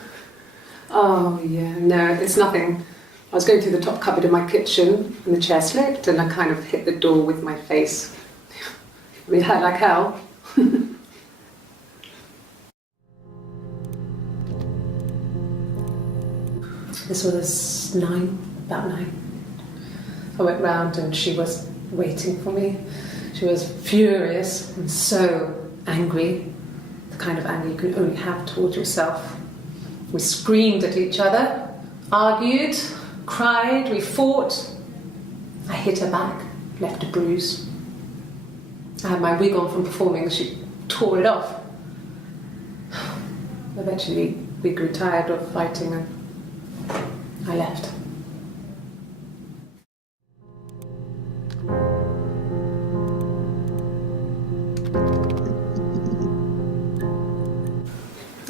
Oh yeah, no, it's nothing. I was going through the top cupboard in my kitchen and the chair slipped and I kind of hit the door with my face. I mean, it hurt like hell. This was about 9. I went round and she was waiting for me. She was furious and so angry, the kind of anger you can only have towards yourself. We screamed at each other, argued, cried, we fought. I hit her back, left a bruise. I had my wig on from performing, she tore it off. Eventually, we grew tired of fighting and I left.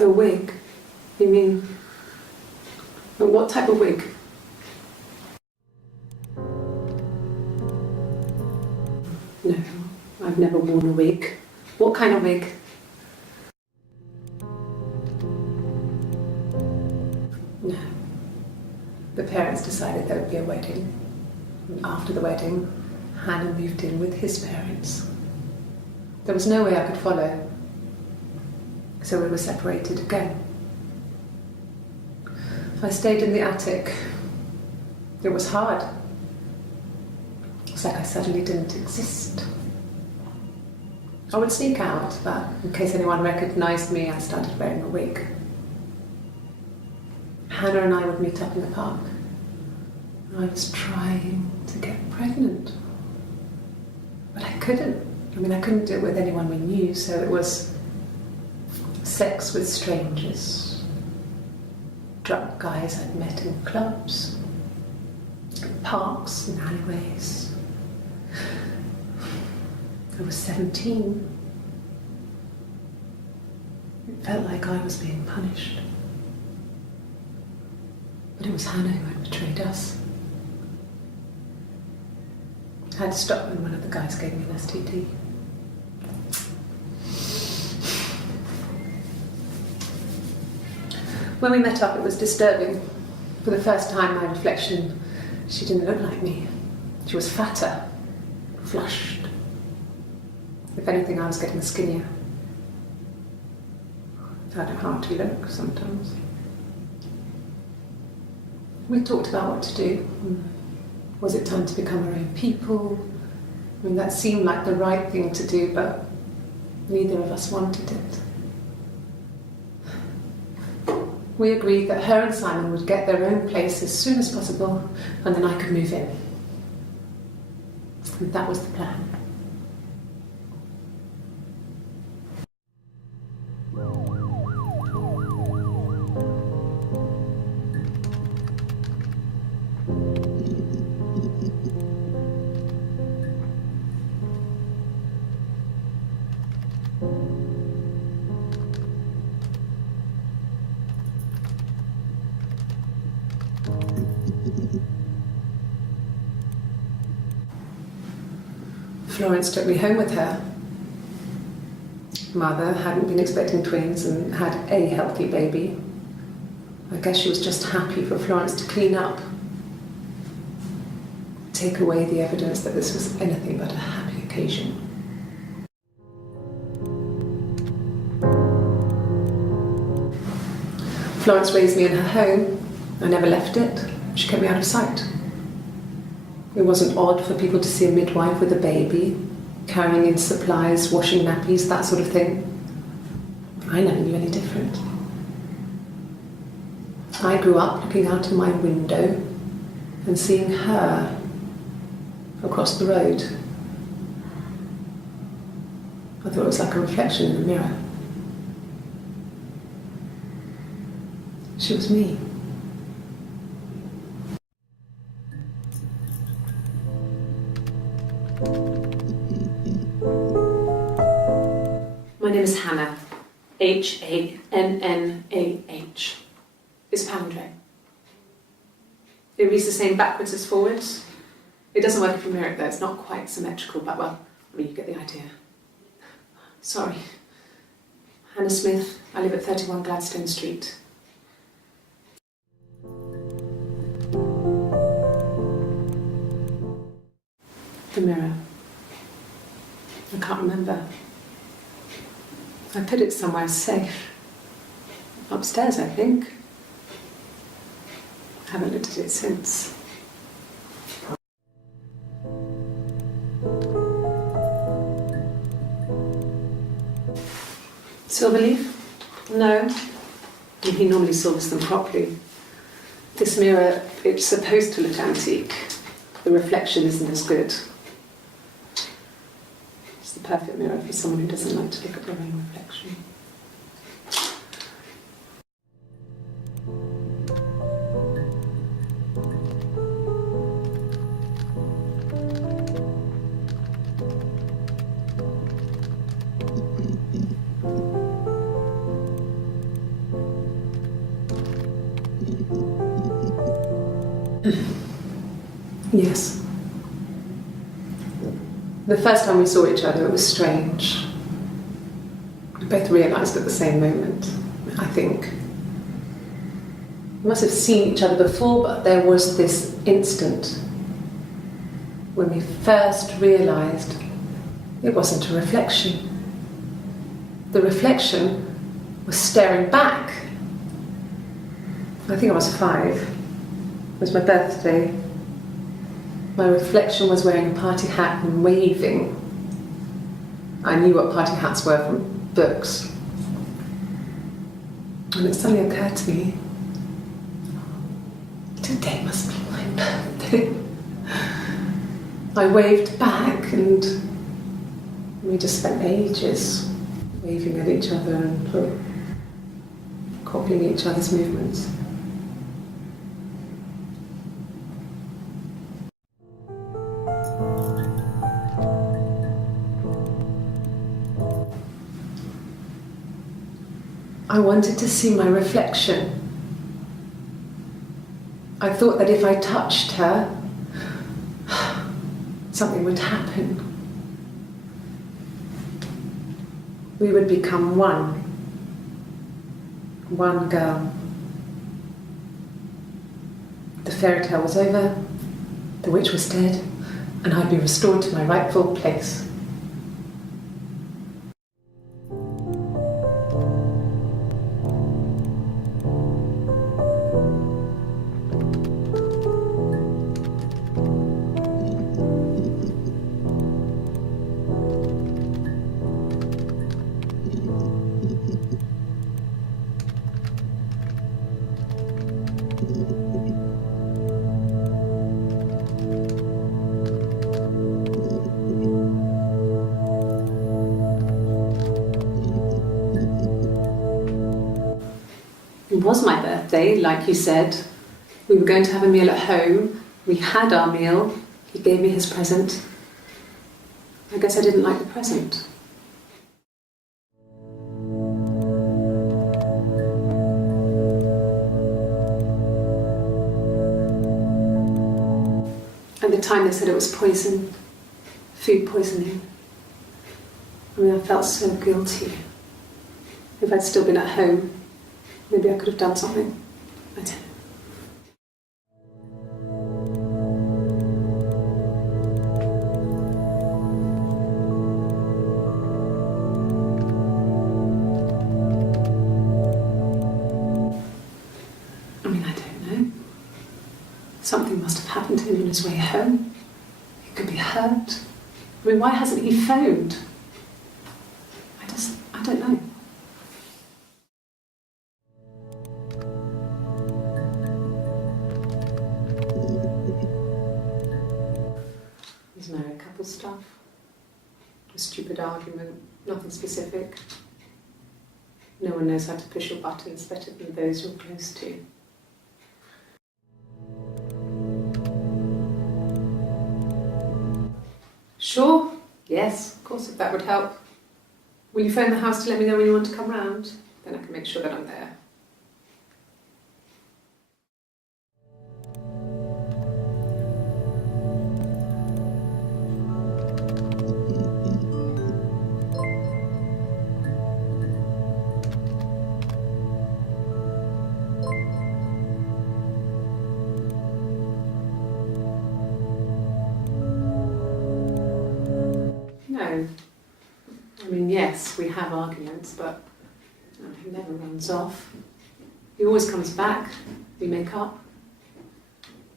A wig? You mean, what type of wig? No, I've never worn a wig. What kind of wig? No. The parents decided there would be a wedding. And after the wedding, Hannah moved in with his parents. There was no way I could follow, so we were separated again. I stayed in the attic. It was hard. It's like I suddenly didn't exist. I would sneak out, but in case anyone recognised me, I started wearing a wig. Hannah and I would meet up in the park. I was trying to get pregnant, but I couldn't. I mean, I couldn't do it with anyone we knew, so it was sex with strangers. Drunk guys I'd met in clubs, parks and alleyways. I was 17. It felt like I was being punished. But it was Hannah who had betrayed us. I had to stop when one of the guys gave me an STD. When we met up, it was disturbing. For the first time, my reflection, she didn't look like me. She was fatter, flushed. If anything, I was getting skinnier. I found it hard to look sometimes. We talked about what to do. Was it time to become our own people? I mean, that seemed like the right thing to do, but neither of us wanted it. We agreed that her and Simon would get their own place as soon as possible, and then I could move in. And that was the plan. Florence took me home with her. Mother hadn't been expecting twins and had a healthy baby. I guess she was just happy for Florence to clean up, take away the evidence that this was anything but a happy occasion. Florence raised me in her home. I never left it. She kept me out of sight. It wasn't odd for people to see a midwife with a baby, carrying in supplies, washing nappies, that sort of thing. I never knew any different. I grew up looking out of my window and seeing her across the road. I thought it was like a reflection in the mirror. She was me. Hannah. H-A-N-N-A-H. It's palindrome. It reads the same backwards as forwards. It doesn't work if you mirror it though, it's not quite symmetrical, but well, I mean, you get the idea. Sorry. Hannah Smith, I live at 31 Gladstone Street. The mirror. I can't remember. I put it somewhere safe. Upstairs, I think. I haven't looked at it since. Silverleaf? No. He normally silvers them properly. This mirror, it's supposed to look antique. The reflection isn't as good. It's the perfect mirror for someone who doesn't like to look at their own reflection. Yes. The first time we saw each other, it was strange. We both realised at the same moment, I think. We must have seen each other before, but there was this instant when we first realised it wasn't a reflection. The reflection was staring back. I think I was 5. It was my birthday. My reflection was wearing a party hat and waving. I knew what party hats were from books. And it suddenly occurred to me, today must be my birthday. I waved back and we just spent ages waving at each other and copying each other's movements. I wanted to see my reflection. I thought that if I touched her, something would happen. We would become one. One girl. The fairy tale was over, the witch was dead, and I'd be restored to my rightful place. It was my birthday, like you said. We were going to have a meal at home. We had our meal. He gave me his present. I guess I didn't like the present. At the time they said it was poison, food poisoning. I mean, I felt so guilty. If I'd still been at home, maybe I could have done something. I don't know. I mean, I don't know. Something must have happened to him on his way home. He could be hurt. I mean, why hasn't he phoned? I don't know. His married couple stuff. A stupid argument, nothing specific. No one knows how to push your buttons better than those you're close to. Sure, yes, of course, if that would help. Will you phone the house to let me know when you want to come round? Then I can make sure that I'm there. No. I mean, yes, we have arguments, but no, he never runs off. He always comes back. We make up.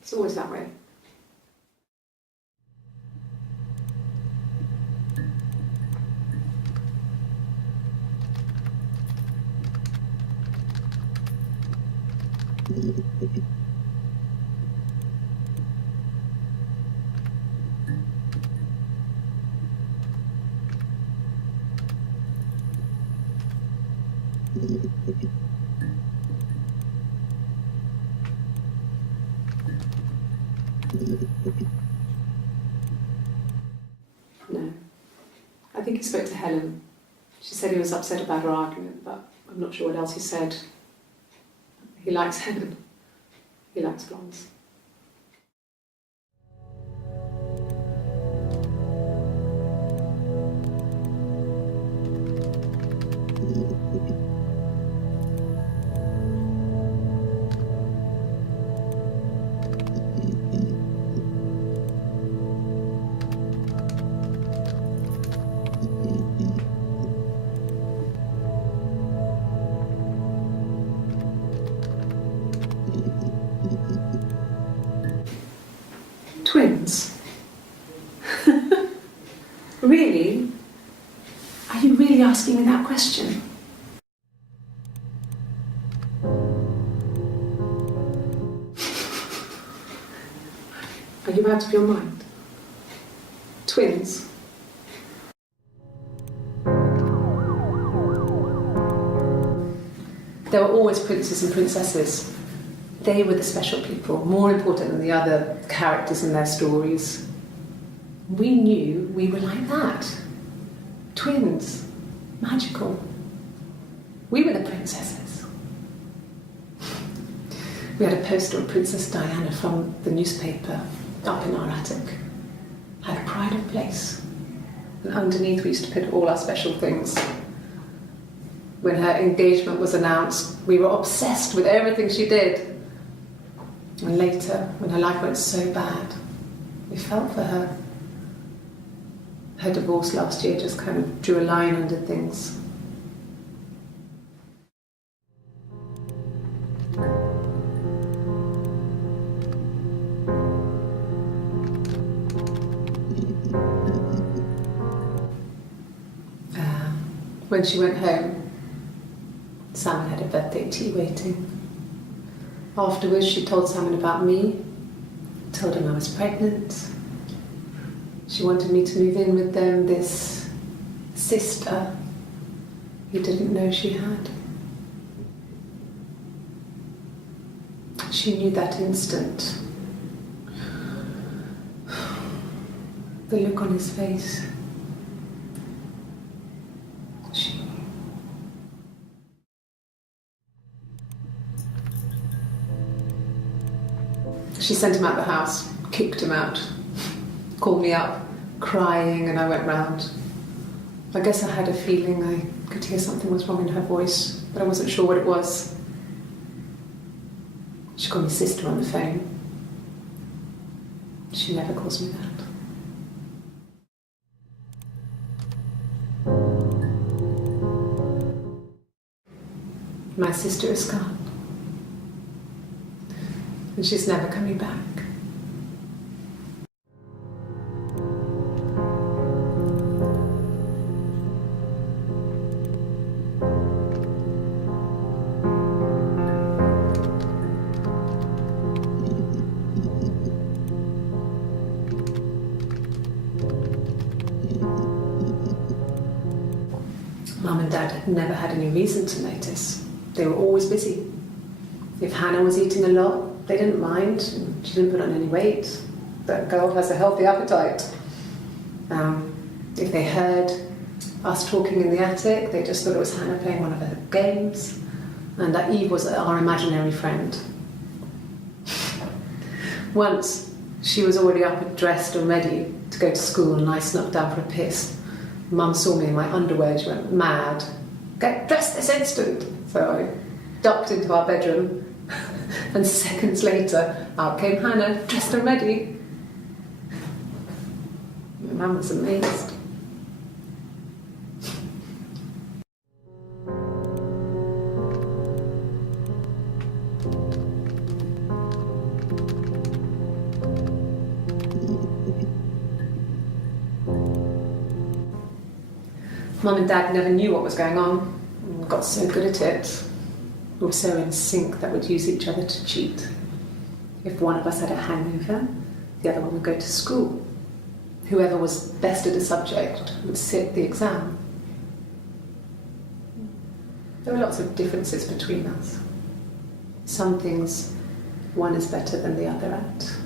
It's always that way. No. I think he spoke to Helen. She said he was upset about her argument, but I'm not sure what else he said. He likes Helen. He likes blondes. Twins? Really? Are you really asking me that question? Are you out of your mind? Twins? There were always princes and princesses. They were the special people, more important than the other characters in their stories. We knew we were like that. Twins. Magical. We were the princesses. We had a poster of Princess Diana from the newspaper up in our attic. Had pride of place. And underneath we used to put all our special things. When her engagement was announced, we were obsessed with everything she did. And later, when her life went so bad, we felt for her. Her divorce last year just kind of drew a line under things. When she went home, Simon had a birthday tea waiting. Afterwards, she told Simon about me, told him I was pregnant. She wanted me to move in with them, this sister he didn't know she had. She knew that instant. The look on his face. She knew. She sent him out the house, kicked him out, called me up, crying, and I went round. I guess I had a feeling I could hear something was wrong in her voice, but I wasn't sure what it was. She called me sister on the phone. She never calls me that. My sister is gone. And she's never coming back. Mum and Dad had never had any reason to notice. They were always busy. If Hannah was eating a lot, they didn't mind. She didn't put on any weight. That girl has a healthy appetite. If they heard us talking in the attic. They just thought it was Hannah playing one of her games, and that Eve was our imaginary friend. Once, she was already up and dressed and ready to go to school, and I snuck down for a piss. Mum saw me in my underwear, she went mad. "Get dressed this instant!" So I ducked into our bedroom, and seconds later, out came Hannah, dressed and ready. My mum was amazed. Mum and Dad never knew what was going on and got so good at it. We were so in sync that we'd use each other to cheat. If one of us had a hangover, the other one would go to school. Whoever was best at a subject would sit the exam. There were lots of differences between us. Some things one is better than the other at.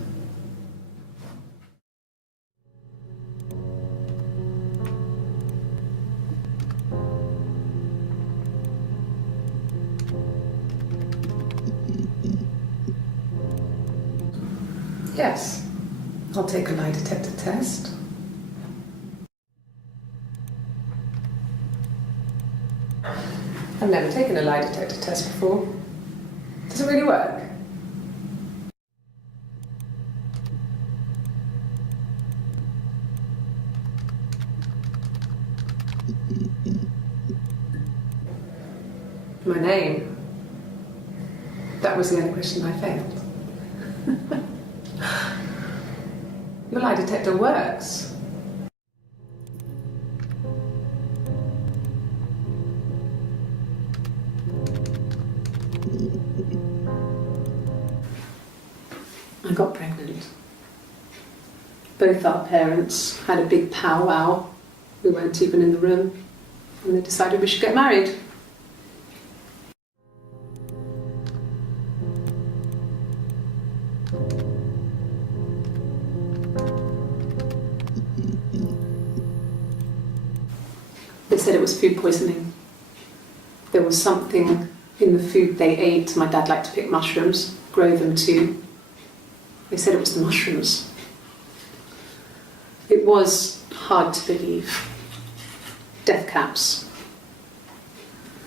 Yes, I'll take a lie detector test. I've never taken a lie detector test before. Does it really work? My name. That was the only question I failed. Your lie detector works. I got pregnant. Both our parents had a big powwow. We weren't even in the room, and they decided we should get married. They said it was food poisoning. There was something in the food they ate. My dad liked to pick mushrooms, grow them too. They said it was the mushrooms. It was hard to believe. Death caps.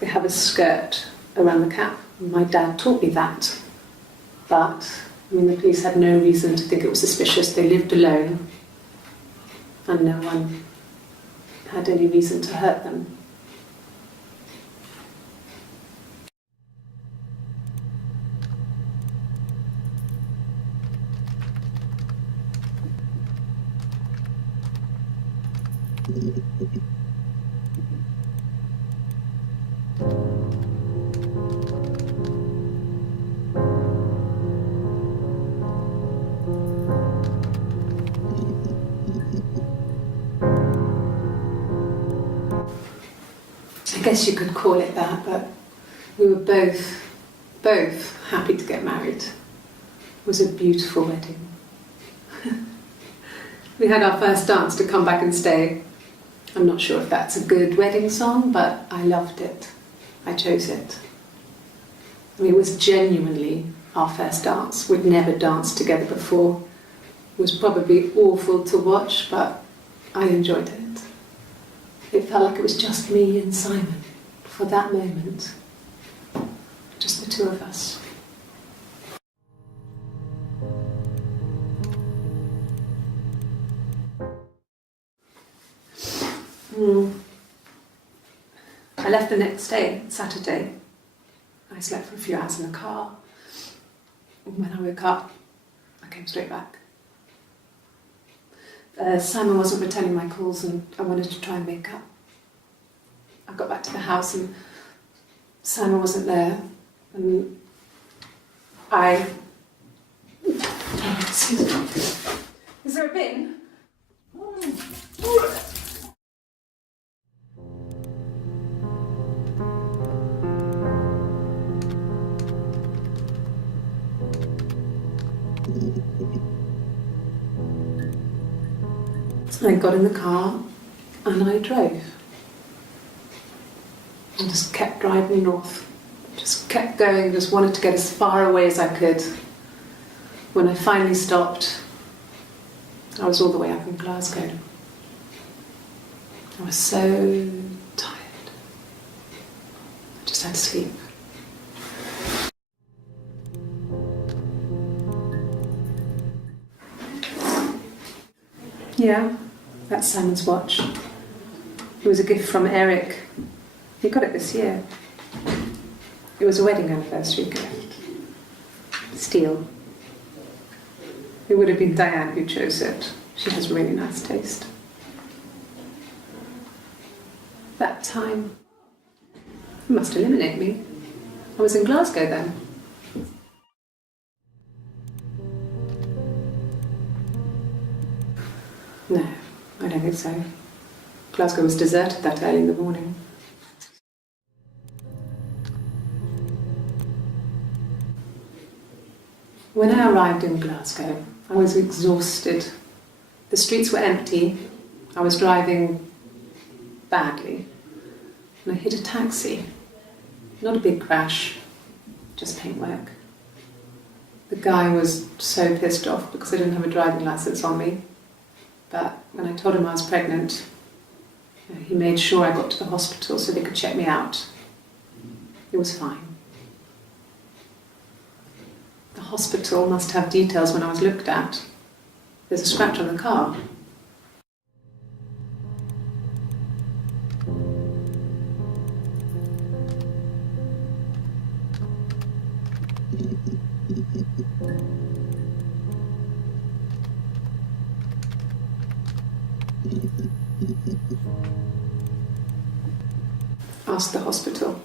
They have a skirt around the cap. My dad taught me that. But, the police had no reason to think it was suspicious. They lived alone, and no one had any reason to hurt them. I guess you could call it that, but we were both happy to get married. It was a beautiful wedding. We had our first dance to Come Back and Stay. I'm not sure if that's a good wedding song, but I loved it. I chose it. It was genuinely our first dance. We'd never danced together before. It was probably awful to watch, but I enjoyed it. It felt like it was just me and Simon for that moment. Just the two of us. I left the next day, Saturday. I slept for a few hours in the car. When I woke up, I came straight back. Simon wasn't returning my calls, and I wanted to try and make up. I got back to the house and Simon wasn't there, and excuse me. Is there a bin? I got in the car and I drove. And just kept driving north. Just kept going, just wanted to get as far away as I could. When I finally stopped, I was all the way up in Glasgow. I was so tired. I just had to sleep. Yeah, that's Simon's watch. It was a gift from Eric. He got it this year. It was a wedding anniversary gift. Steel. It would have been Diane who chose it. She has really nice taste. That time, it must eliminate me. I was in Glasgow then. No, I don't think so. Glasgow was deserted that early in the morning. When I arrived in Glasgow, I was exhausted. The streets were empty. I was driving badly. And I hit a taxi. Not a big crash, just paintwork. The guy was so pissed off because I didn't have a driving license on me. But when I told him I was pregnant, he made sure I got to the hospital so they could check me out. It was fine. The hospital must have details when I was looked at. There's a scratch on the car. Ask the hospital.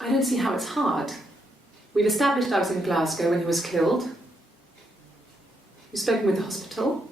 I don't see how it's hard. We've established I was in Glasgow when he was killed. You've spoken with the hospital.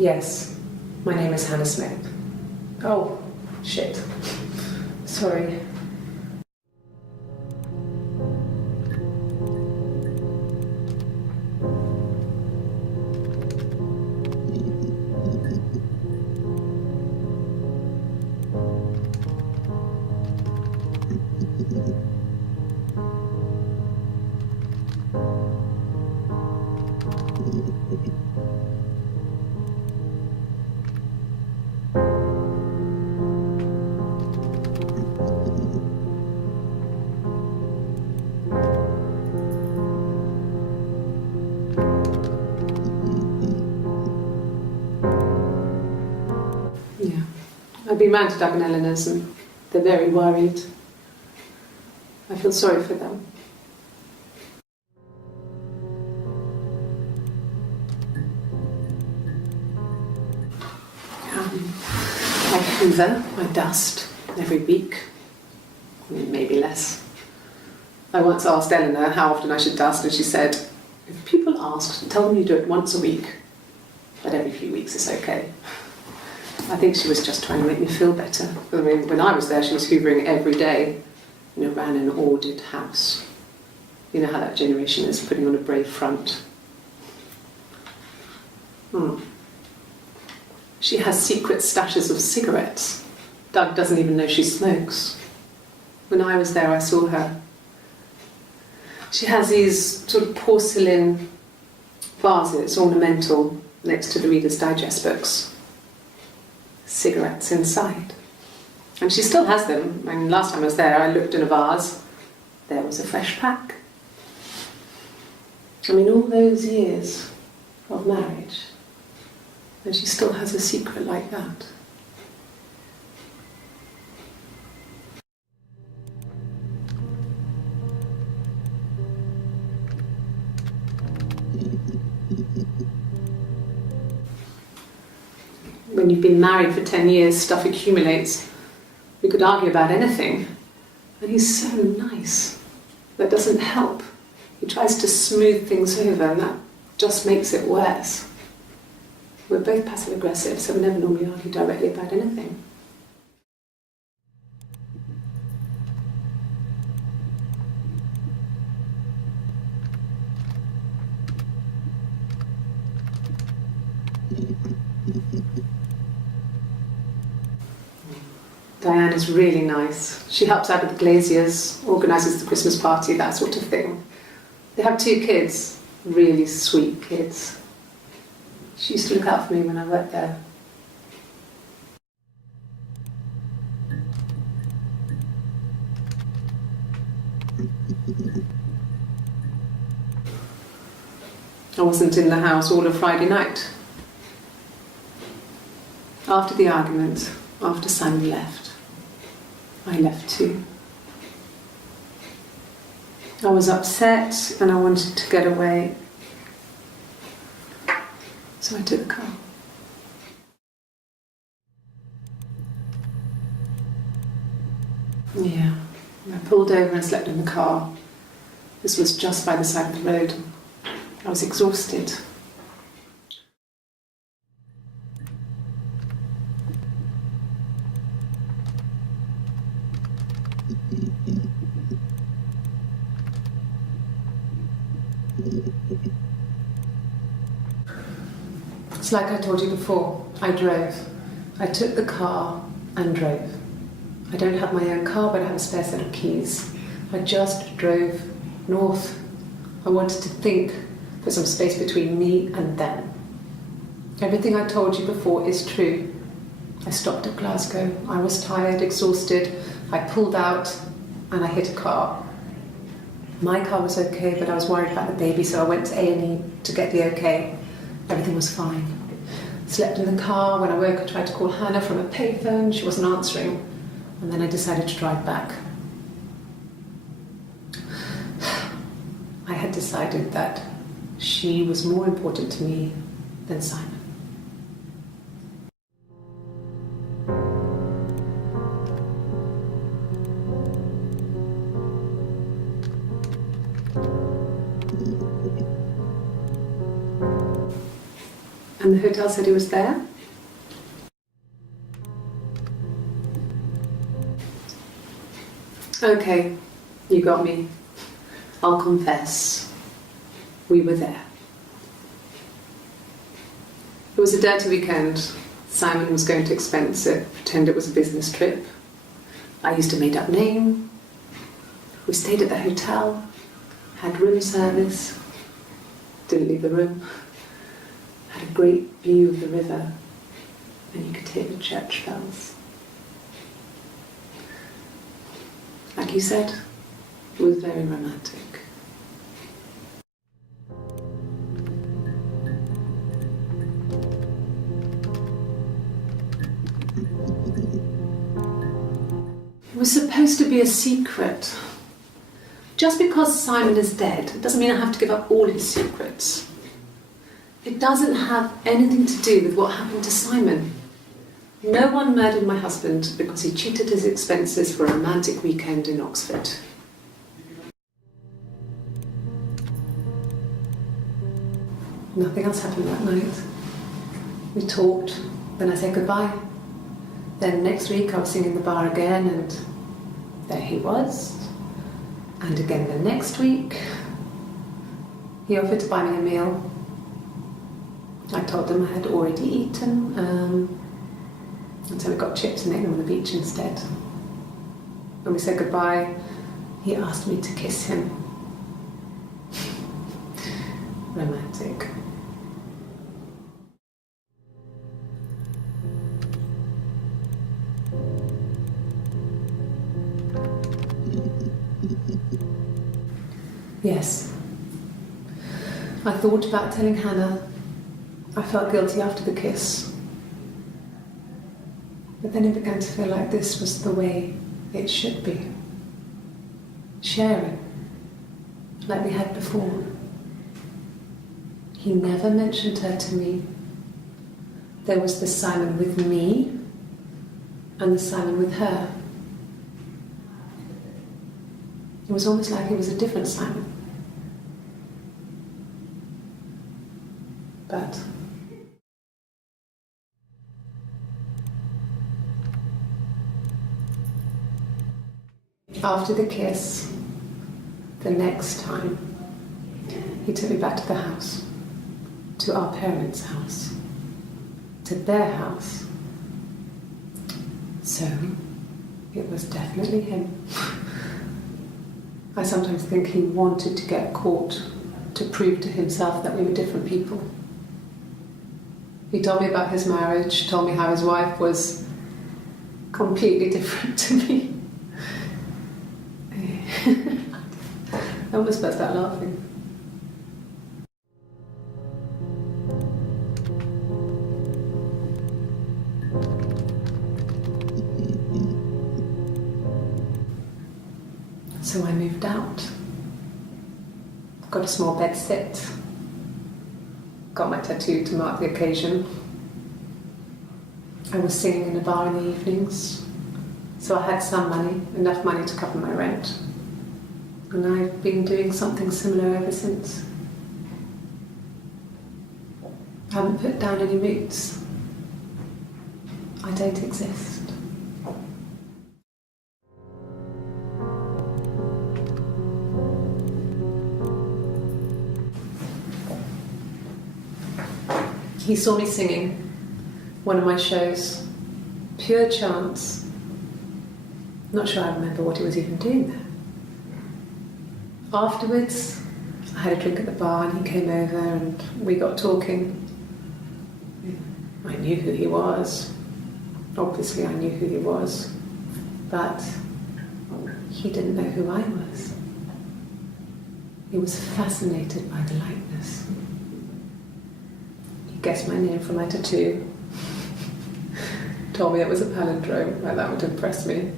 Yes, my name is Hannah Smith. Oh, shit. Sorry. Yeah, I've been round to Doug and Eleanor's and they're very worried. I feel sorry for them. I hoover, I dust every week, maybe less. I once asked Eleanor how often I should dust and she said, if people ask, tell them you do it once a week, but every few weeks is okay. I think she was just trying to make me feel better. I mean, when I was there, she was hoovering every day. Ran an ordered house. You know how that generation is, putting on a brave front. She has secret stashes of cigarettes. Doug doesn't even know she smokes. When I was there, I saw her. She has these sort of porcelain vases, ornamental, next to the Reader's Digest books. Cigarettes inside. And she still has them. I mean, last time I was there, I looked in a vase. There was a fresh pack. I mean, all those years of marriage, and she still has a secret like that. When you've been married for 10 years, stuff accumulates. We could argue about anything, and he's so nice. That doesn't help. He tries to smooth things over, and that just makes it worse. We're both passive-aggressive, so we never normally argue directly about anything. Diane is really nice. She helps out with the glaziers, organises the Christmas party, that sort of thing. They have 2 kids, really sweet kids. She used to look out for me when I worked there. I wasn't in the house all of Friday night. After the argument, after Simon left, I left too. I was upset and I wanted to get away. So I took the car. Yeah, I pulled over and slept in the car. This was just by the side of the road. I was exhausted. It's like I told you before, I drove. I took the car and drove. I don't have my own car, but I have a spare set of keys. I just drove north. I wanted to think, put some space between me and them. Everything I told you before is true. I stopped at Glasgow. I was tired, exhausted. I pulled out and I hit a car. My car was okay, but I was worried about the baby, so I went to A&E to get the okay. Everything was fine. Slept in the car. When I woke, I tried to call Hannah from a payphone. She wasn't answering. And then I decided to drive back. I had decided that she was more important to me than Simon. And the hotel said he was there? Okay, you got me. I'll confess. We were there. It was a dirty weekend. Simon was going to expense it, pretend it was a business trip. I used a made-up name. We stayed at the hotel, had room service, didn't leave the room. Had a great view of the river, and you could hear the church bells. Like you said, it was very romantic. It was supposed to be a secret. Just because Simon is dead doesn't mean I have to give up all his secrets. It doesn't have anything to do with what happened to Simon. No one murdered my husband because he cheated his expenses for a romantic weekend in Oxford. Nothing else happened that night. We talked, then I said goodbye. Then next week I was singing in the bar again, and there he was. And again the next week, he offered to buy me a meal. I told him I had already eaten, and so we got chips and ate them on the beach instead. When we said goodbye, he asked me to kiss him. Romantic. Yes. I thought about telling Hannah. I felt guilty after the kiss. But then it began to feel like this was the way it should be. Sharing, like we had before. He never mentioned her to me. There was the Simon with me and the Simon with her. It was almost like it was a different Simon. But after the kiss, the next time, he took me back to the house, to our parents' house, to their house. So, it was definitely him. I sometimes think he wanted to get caught to prove to himself that we were different people. He told me about his marriage, told me how his wife was completely different to me. I almost burst out laughing. So I moved out. Got a small bed sit. Got my tattoo to mark the occasion. I was singing in a bar in the evenings, so I had some money, enough money to cover my rent. And I've been doing something similar ever since. I haven't put down any roots. I don't exist. He saw me singing one of my shows, pure chance. Not sure I remember what he was even doing there. Afterwards, I had a drink at the bar and he came over and we got talking. I knew who he was. Obviously I knew who he was, but he didn't know who I was. He was fascinated by the likeness. He guessed my name from my tattoo. Told me it was a palindrome, like that would impress me.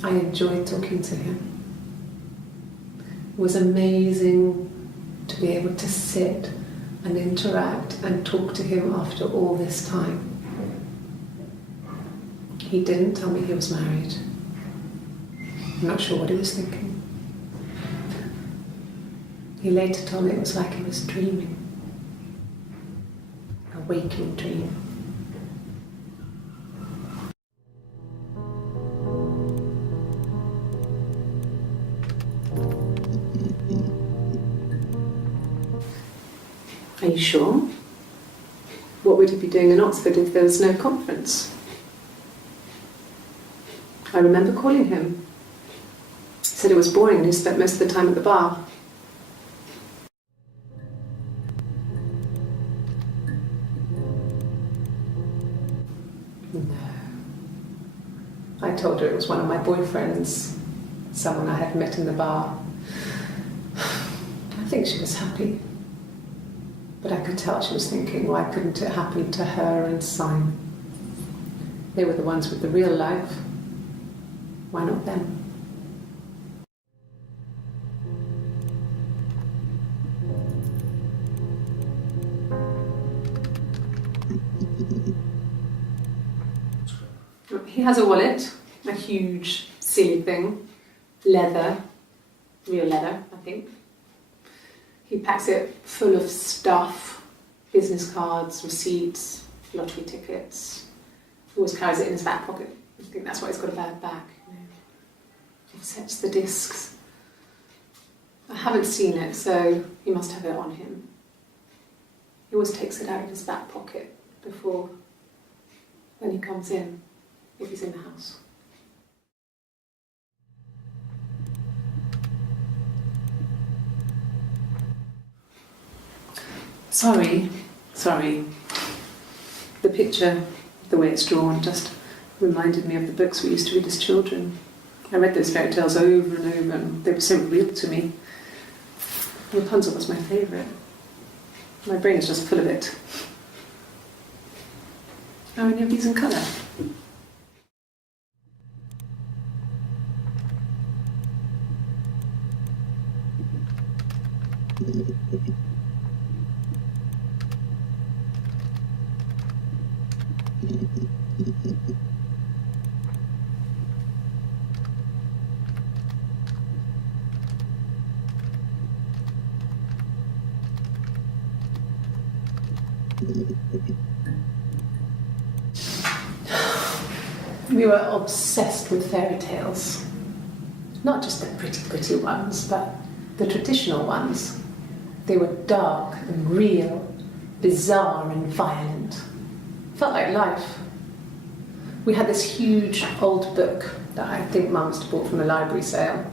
I enjoyed talking to him. It was amazing to be able to sit and interact and talk to him after all this time. He didn't tell me he was married. I'm not sure what he was thinking. He later told me it was like he was dreaming. A waking dream. Are you sure? What would he be doing in Oxford if there was no conference? I remember calling him. He said it was boring and he spent most of the time at the bar. No. I told her it was one of my boyfriends, someone I had met in the bar. I think she was happy. But I could tell she was thinking, why couldn't it happen to her and Simon? They were the ones with the real life. Why not them? He has a wallet, a huge, silly thing, leather, real leather, I think. He packs it full of stuff, business cards, receipts, lottery tickets. He always carries it in his back pocket. I think that's why he's got a bad back. He sets the discs. I haven't seen it, so he must have it on him. He always takes it out of his back pocket before, when he comes in, if he's in the house. Sorry. The picture, the way it's drawn, just reminded me of the books we used to read as children. I read those fairy tales over and over, and they were so real to me. Rapunzel was my favourite. My brain's just full of it. Are any of these in colour? We were obsessed with fairy tales. Not just the pretty, pretty ones, but the traditional ones. They were dark and real, bizarre and violent. Felt like life. We had this huge old book that I think Mum must have bought from a library sale.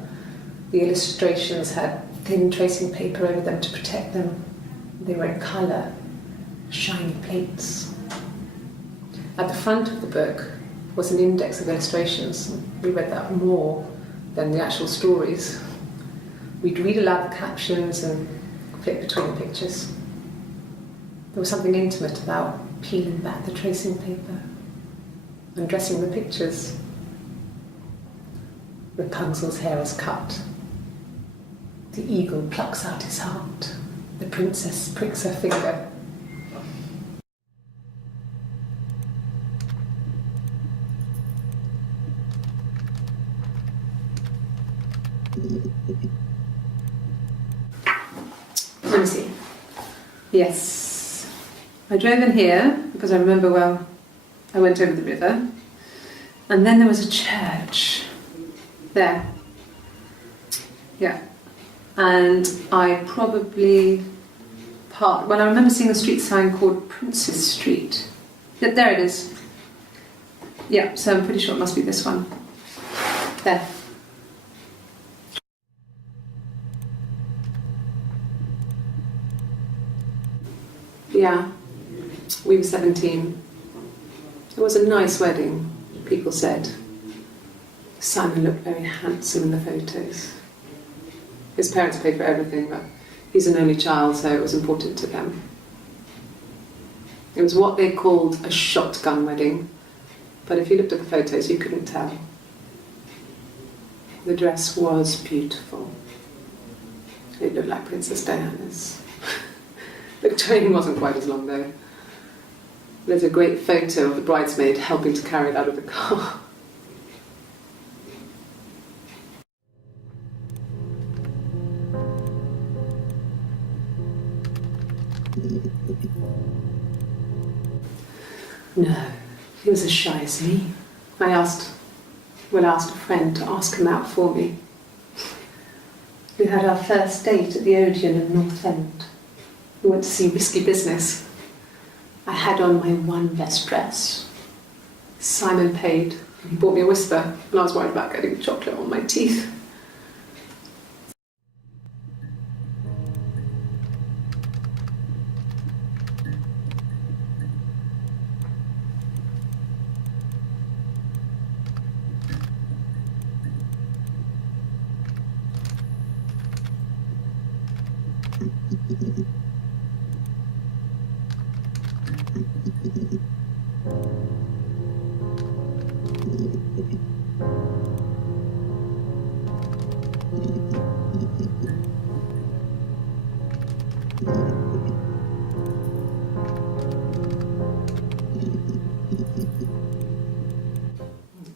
The illustrations had thin tracing paper over them to protect them. They were in colour, shiny plates. At the front of the book was an index of illustrations. We read that more than the actual stories. We'd read aloud the captions and flip between the pictures. There was something intimate about peeling back the tracing paper, undressing the pictures. Rapunzel's hair is cut. The eagle plucks out his heart. The princess pricks her finger. Let me see. Yes. I drove in here because I remember, well, I went over the river. And then there was a church. There. Yeah. And I probably parked. Well, I remember seeing a street sign called Princess Street. Yeah, there it is. Yeah, so I'm pretty sure it must be this one. There. Yeah, we were 17. It was a nice wedding, people said. Simon looked very handsome in the photos. His parents paid for everything, but he's an only child, so it was important to them. It was what they called a shotgun wedding, but if you looked at the photos, you couldn't tell. The dress was beautiful. It looked like Princess Diana's. The train wasn't quite as long though. There's a great photo of the bridesmaid helping to carry it out of the car. No, he was as shy as me. I asked a friend to ask him out for me. We had our first date at the Odeon in North End. We went to see Risky Business. I had on my one best dress. Simon paid, and he bought me a whisper, and I was worried about getting chocolate on my teeth.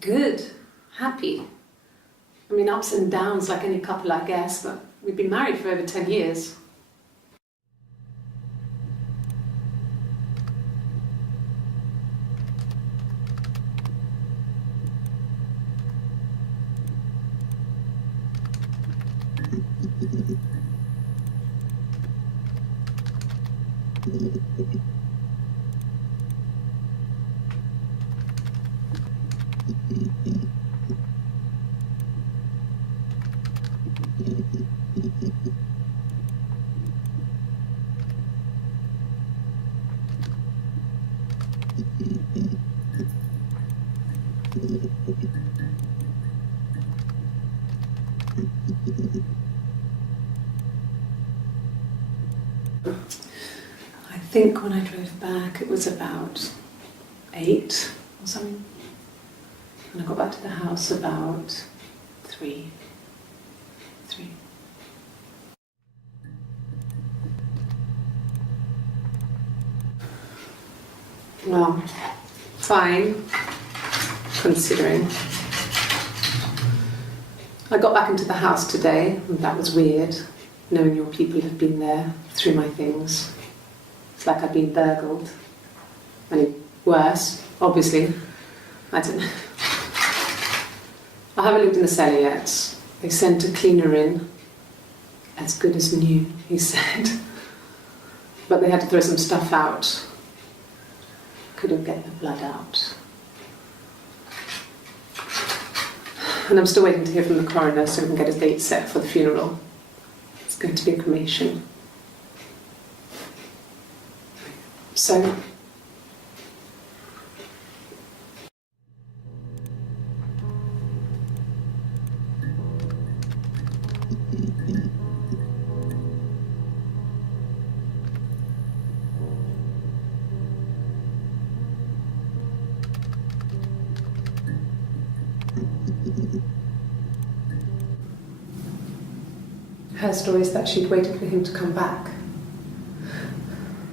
Good, happy. I mean, ups and downs like any couple, I guess, but we've been married for over 10 years. I think when I drove back it was about 8 or something, and I got back to the house about 3. Well, fine, considering. I got back into the house today, and that was weird, knowing your people have been there through my things. It's like I'd been burgled. Only worse, obviously. I don't know. I haven't looked in the cellar yet. They sent a cleaner in. As good as new, he said. But they had to throw some stuff out. Couldn't get the blood out. And I'm still waiting to hear from the coroner so we can get a date set for the funeral. It's going to be a cremation. So, her story is that she'd waited for him to come back.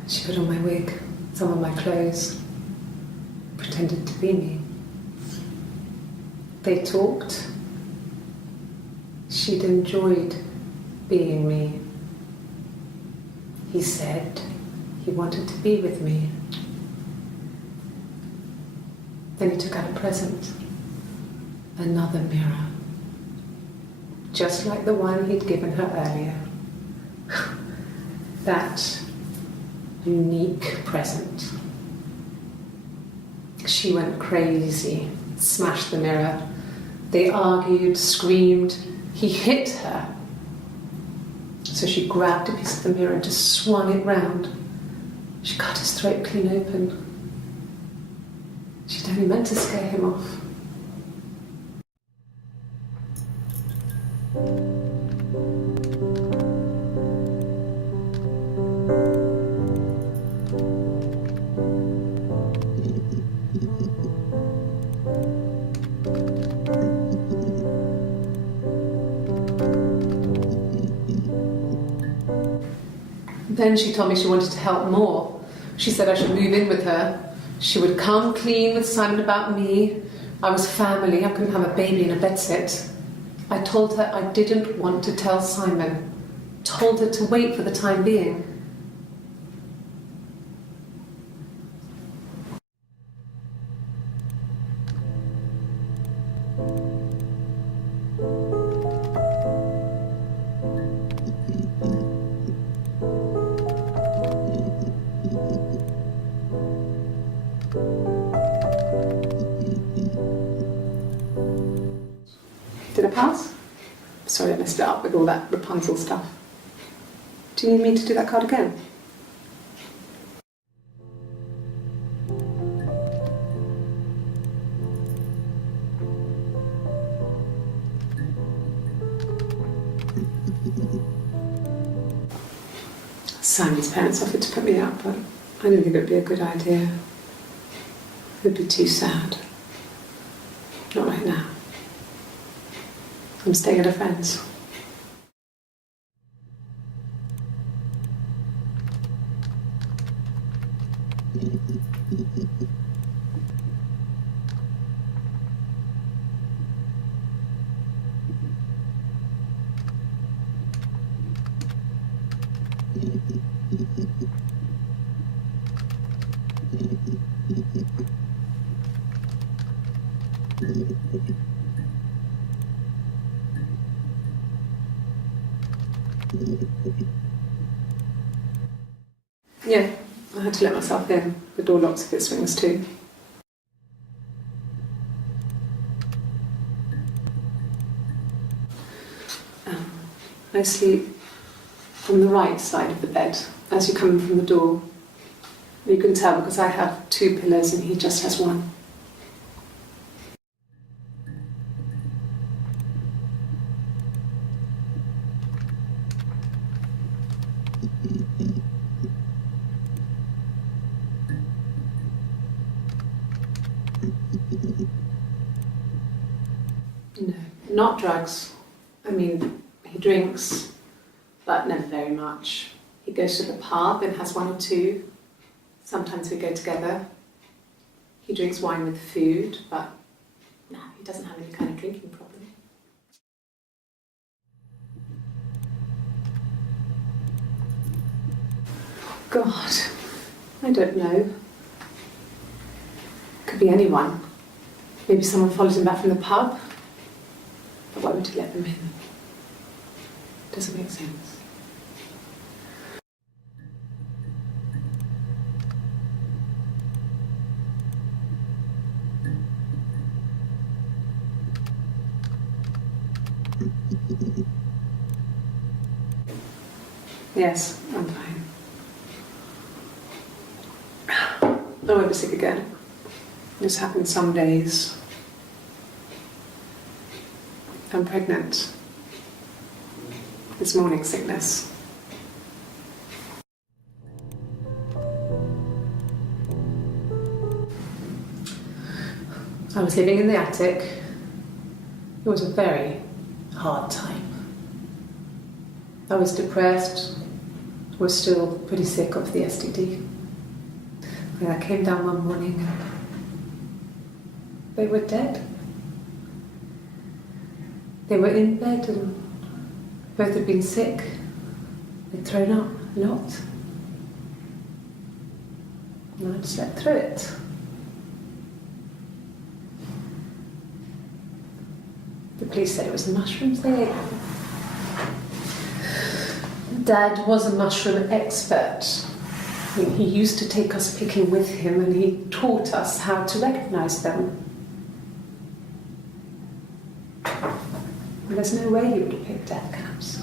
She put on my wig, some of my clothes, pretended to be me. They talked. She'd enjoyed being me. He said he wanted to be with me. Then he took out a present, another mirror, just like the one he'd given her earlier. That unique present. She went crazy, smashed the mirror. They argued, screamed. He hit her. So she grabbed a piece of the mirror and just swung it round. She cut his throat clean open. She'd only meant to scare him off. Then she told me she wanted to help more. She said I should move in with her. She would come clean with Simon about me. I was family. I couldn't have a baby in a bedsit. I told her I didn't want to tell Simon. Told her to wait for the time being. Did I pass? Sorry, I messed it up with all that Rapunzel stuff. Do you need me to do that card again? Simon's parents offered to put me out, but I didn't think it would be a good idea. It would be too sad. Not right now. I'm staying at a friend's. Yeah, I had to let myself in. The door locks if it swings too. I sleep on the right side of the bed as you come in from the door. You can tell because I have two pillows and he just has one. No, not drugs. I mean, he drinks, but never very much. He goes to the pub and has one or two. Sometimes we go together. He drinks wine with food, but no, he doesn't have any kind of drinking problem. God, I don't know. Could be anyone. Maybe someone followed him back from the pub. But why would he let them in? Doesn't make sense. Yes, I'm fine. I won't be sick again. This happens some days. I'm pregnant. It's morning sickness. I was living in the attic. It was a very hard time. I was depressed, was still pretty sick of the STD. And I came down one morning and they were dead. They were in bed and both had been sick. They'd thrown up a lot. And I'd slept through it. The police said it was the mushrooms they ate. Dad was a mushroom expert. He used to take us picking with him and he taught us how to recognise them. And there's no way he would have picked death caps.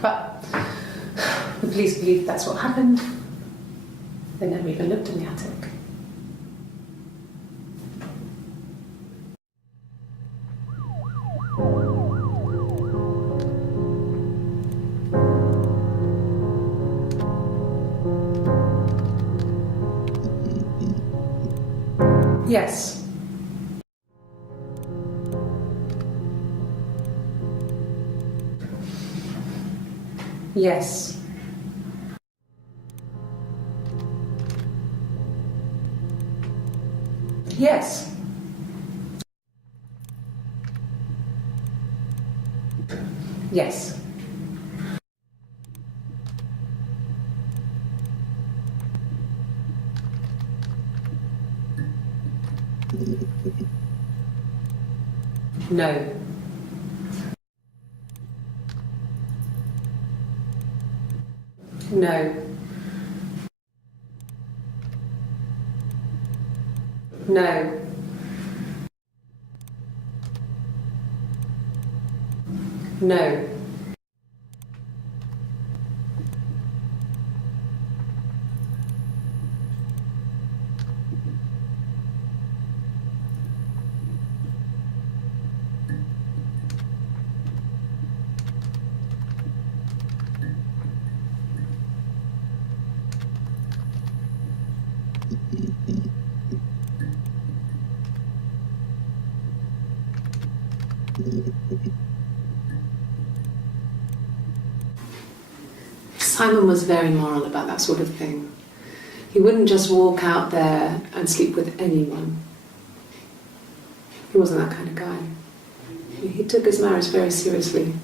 But the police believe that's what happened. They never even looked in the attic. Yes. Yes. Yes. Yes. No. No. No. No. Simon was very moral about that sort of thing. He wouldn't just walk out there and sleep with anyone. He wasn't that kind of guy. He took his marriage very seriously.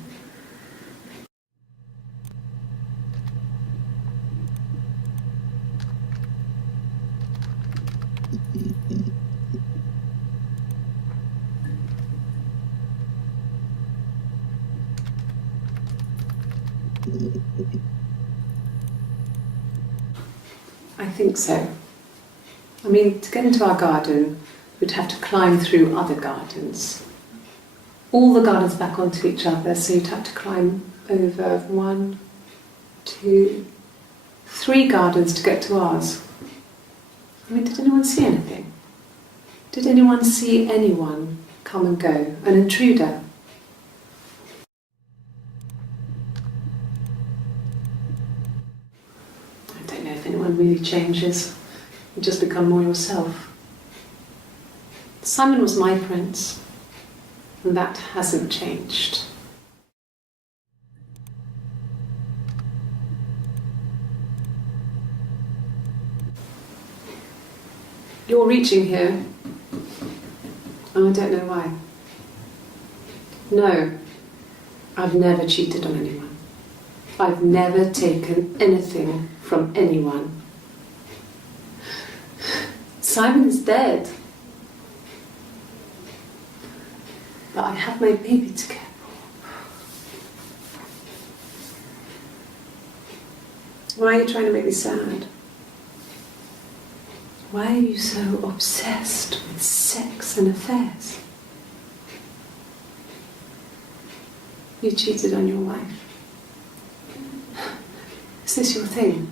I think so. I mean, to get into our garden, we'd have to climb through other gardens. All the gardens back onto each other, so you'd have to climb over 1, 2, 3 gardens to get to ours. I mean, did anyone see anything? Did anyone see anyone come and go? An intruder? I don't know if anyone really changes. You just become more yourself. Simon was my prince, and that hasn't changed. You're reaching here. Oh, I don't know why. No, I've never cheated on anyone. I've never taken anything from anyone. Simon is dead. But I have my baby to care for. Why are you trying to make me sad? Why are you so obsessed with sex and affairs? You cheated on your wife. Is this your thing?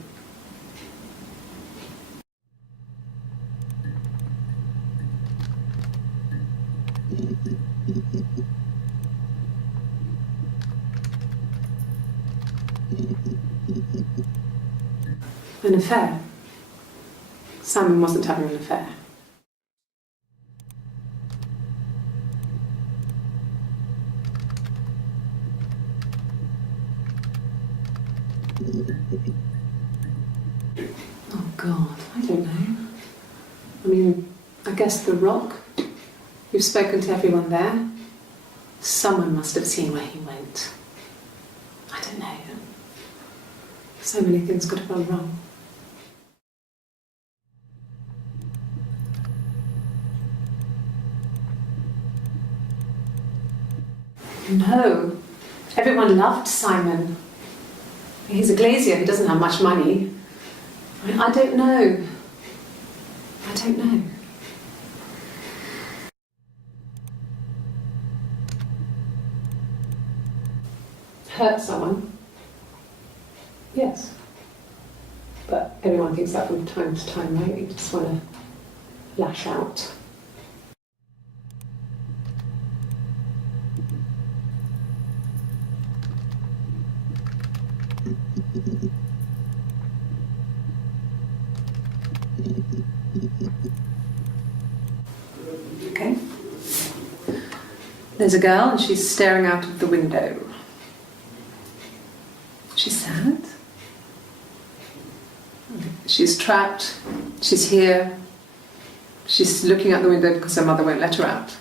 An affair? Simon wasn't having an affair. Oh God, I don't know. I mean, I guess The Rock. You've spoken to everyone there. Someone must have seen where he went. I don't know. So many things could have gone wrong. No. Everyone loved Simon. He's a glazier, he doesn't have much money. I don't know. I don't know. Hurt someone? Yes. But everyone thinks that from time to time, right? You just want to lash out. Okay. There's a girl and she's staring out of the window. She's sad. She's trapped. She's here. She's looking out the window because her mother won't let her out.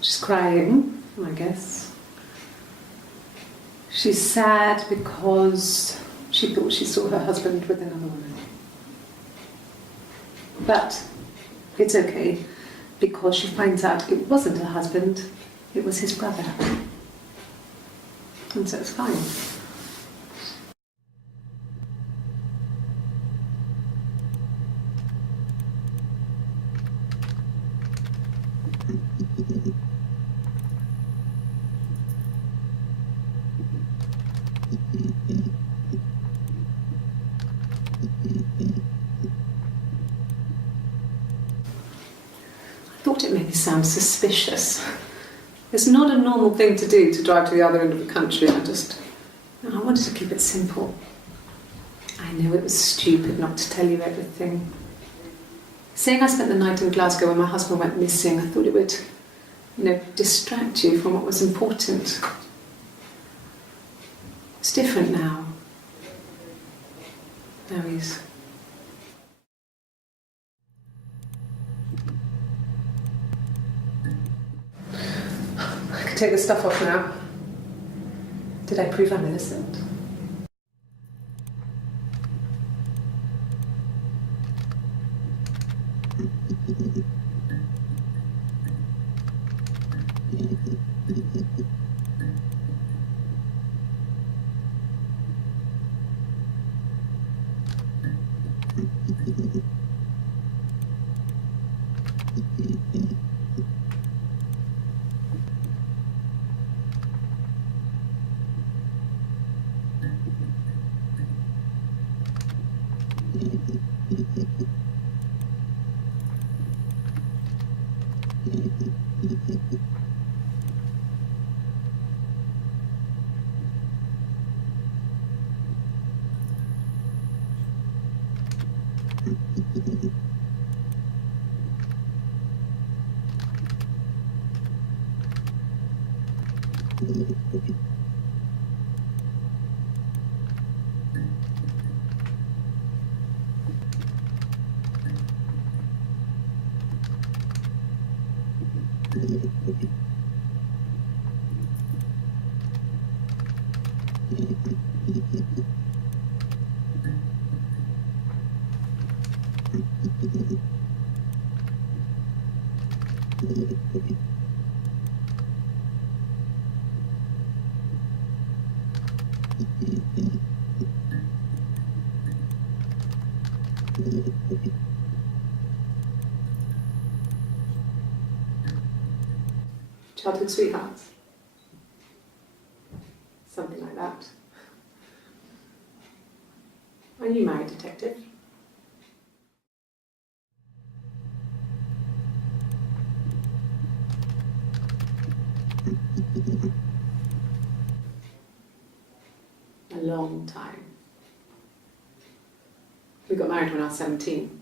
She's crying, I guess. She's sad because she thought she saw her husband with another woman. But it's okay, because she finds out it wasn't her husband, it was his brother. And so it's fine. I thought it made me sound suspicious. It's not a normal thing to do, to drive to the other end of the country. I wanted to keep it simple. I know it was stupid not to tell you everything. Saying I spent the night in Glasgow when my husband went missing, I thought it would, distract you from what was important. It's different now. Now he's... I can take the stuff off now. Did I prove I'm innocent? Childhood sweethearts. Something like that. Are you married, detective? A long time. We got married when I was 17.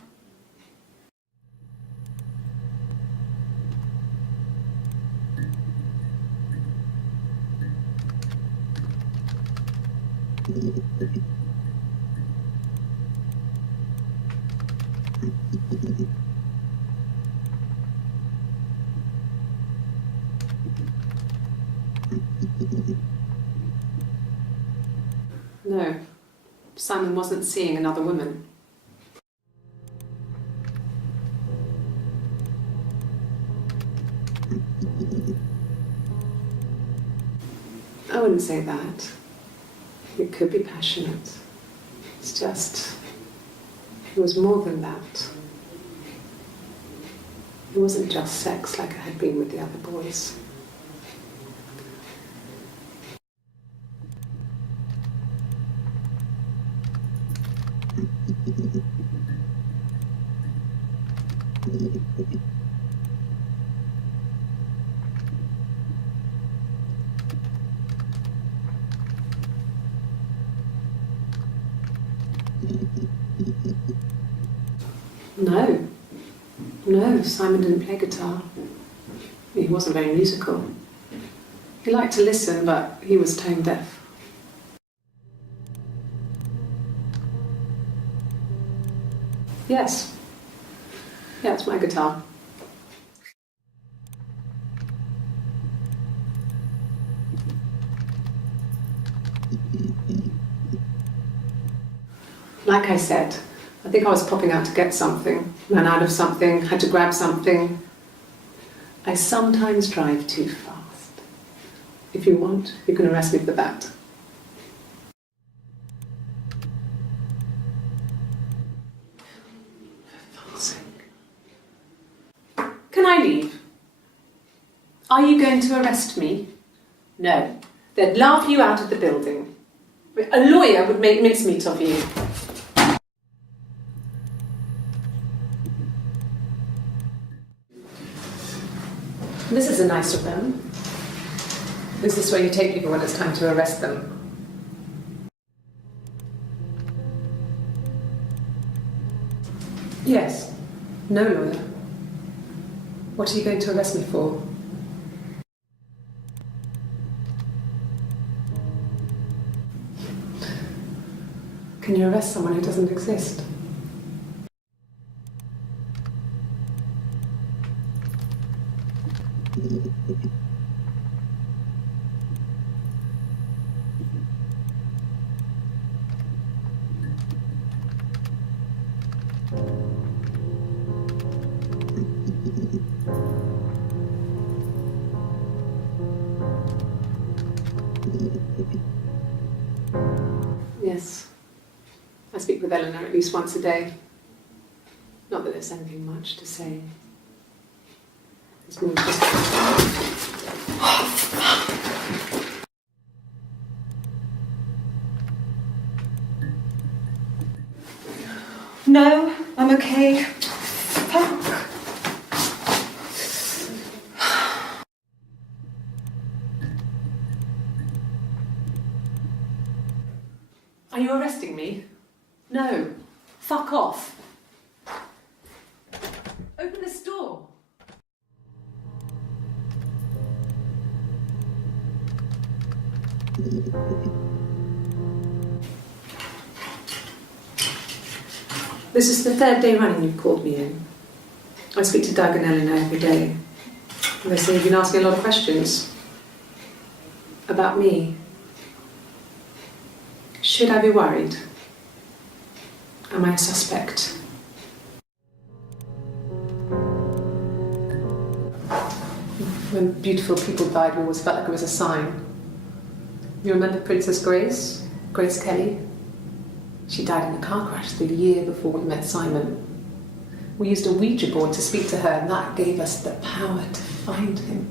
No, Simon wasn't seeing another woman. I wouldn't say that. It could be passionate. It's just, it was more than that. It wasn't just sex like I had been with the other boys. No, Simon didn't play guitar. He wasn't very musical. He liked to listen, but he was tone deaf. Yes. Yeah, it's my guitar. Like I said, I think I was popping out to get something, ran out of something, had to grab something. I sometimes drive too fast. If you want, you can arrest me for that. For fuck's sake. Can I leave? Are you going to arrest me? No. They'd laugh you out of the building. A lawyer would make mincemeat of you. This is a nice room. This is where you take people when it's time to arrest them. Yes. No lawyer. What are you going to arrest me for? Can you arrest someone who doesn't exist? Yes. I speak with Eleanor at least once a day. Not that there's anything much to say. It's more just... No, I'm okay. Fuck. Are you arresting me? No. Fuck off. Open this door. This is the third day running you've called me in. I speak to Doug and Eleanor every day. They say you've been asking a lot of questions about me. Should I be worried? Am I a suspect? When beautiful people died, we always felt like it was a sign. You remember Princess Grace? Grace Kelly? She died in a car crash the year before we met Simon. We used a Ouija board to speak to her, and that gave us the power to find him.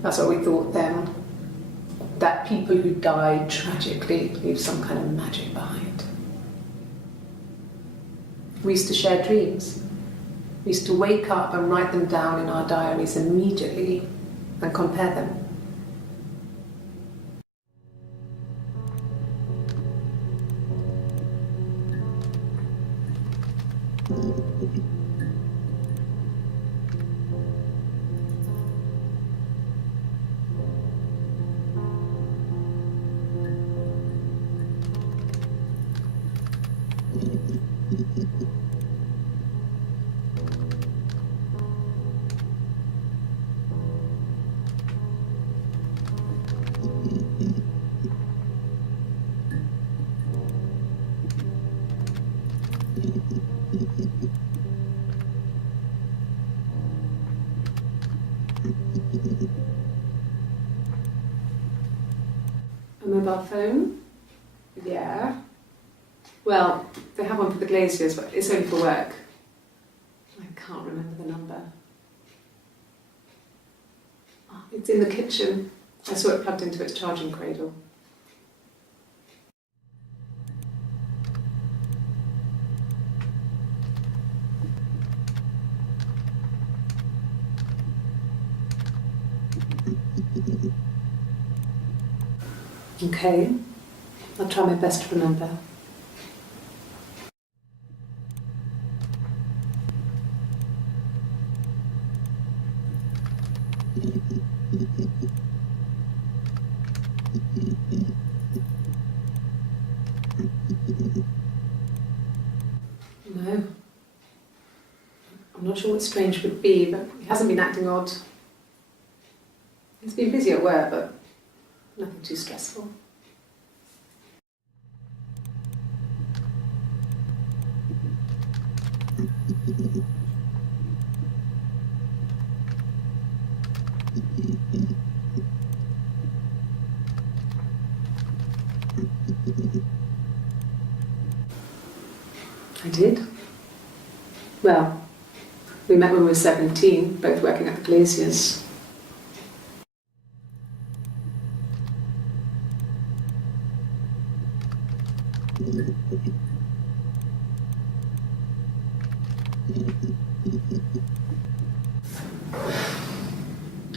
That's what we thought then. That people who died tragically leave some kind of magic behind. We used to share dreams. We used to wake up and write them down in our diaries immediately and compare them. A mobile phone? Yeah. Well, they have one for the Glaziers, but it's only for work. I can't remember the number. Oh, it's in the kitchen. I saw it plugged into its charging cradle. Okay, I'll try my best to remember. No. I'm not sure what Strange would be, but he hasn't been acting odd. He's been busy at work, but nothing too stressful. I did. Well, we met when we were 17, both working at the Glaziers.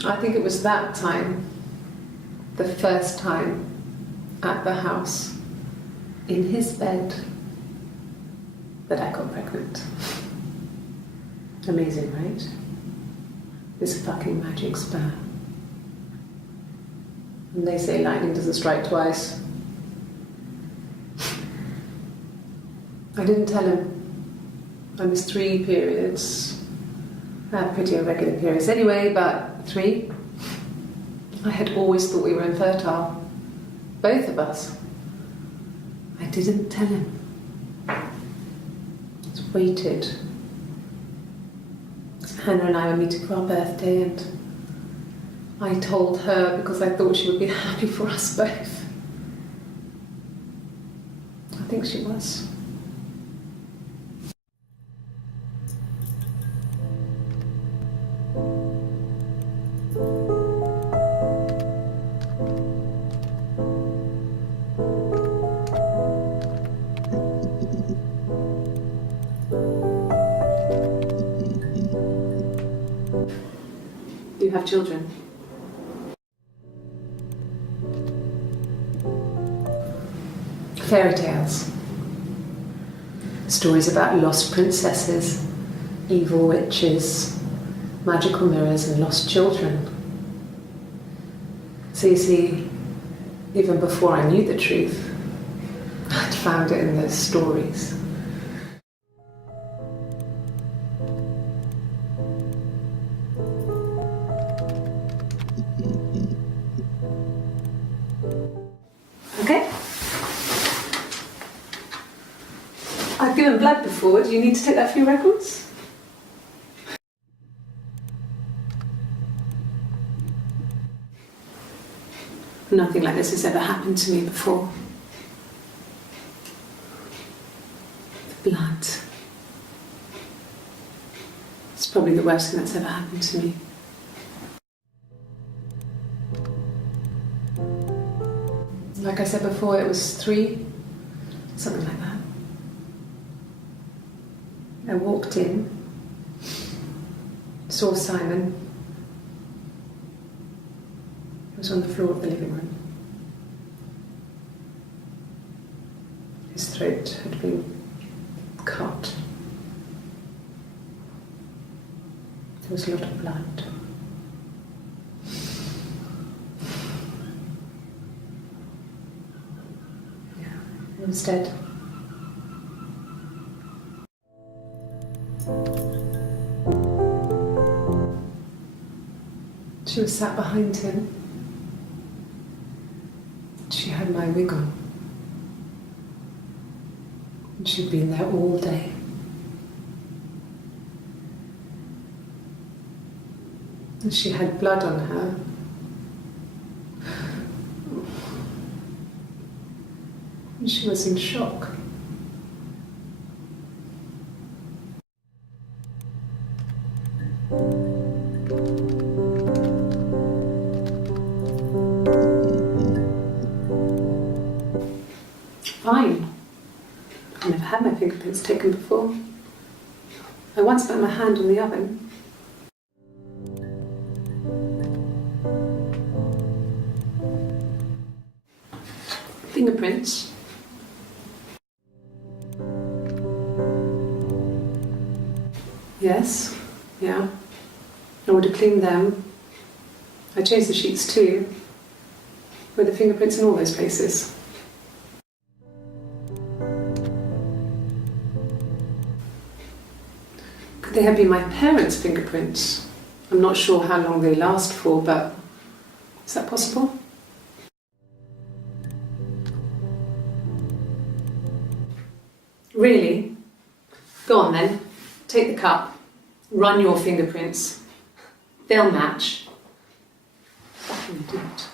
I think it was that time, the first time, at the house, in his bed, that I got pregnant. Amazing, right? This fucking magic sperm. And they say lightning doesn't strike twice. I didn't tell him. I missed 3 periods. I had pretty irregular periods anyway, but 3. I had always thought we were infertile. Both of us. I didn't tell him. Just waited. Hannah and I were meeting for our birthday, and I told her because I thought she would be happy for us both. I think she was. You have children? Fairy tales. Stories about lost princesses, evil witches, magical mirrors and lost children. So you see, even before I knew the truth, I'd found it in those stories. given blood before. Do you need to take that for your records? Nothing like this has ever happened to me before. The blood. It's probably the worst thing that's ever happened to me. Like I said before, it was 3, something like that. I walked in, saw Simon. He was on the floor of the living room. His throat had been cut. There was a lot of blood. He was dead. She was sat behind him. She had my wig on. And she'd been there all day. And she had blood on her. And she was in shock. Fine. I've never had my fingerprints taken before. I once put my hand on the oven. Fingerprints. Yes, yeah. I would have cleaned them. I changed the sheets too, with the fingerprints in all those places. Could they have been my parents' fingerprints? I'm not sure how long they last for, but is that possible? Really? Go on then. Take the cup. Run your fingerprints. They'll match. Fucking idiot.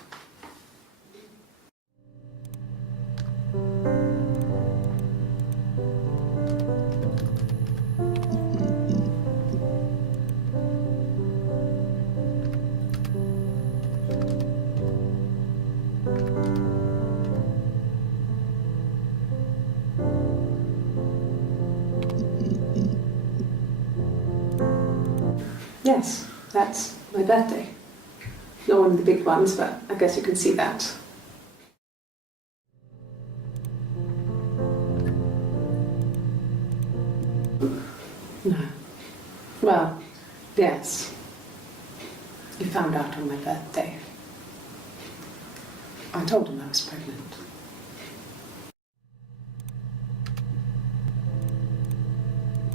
Yes, that's my birthday. Not one of the big ones, but I guess you can see that. No. Well, yes. You found out on my birthday. I told him I was pregnant.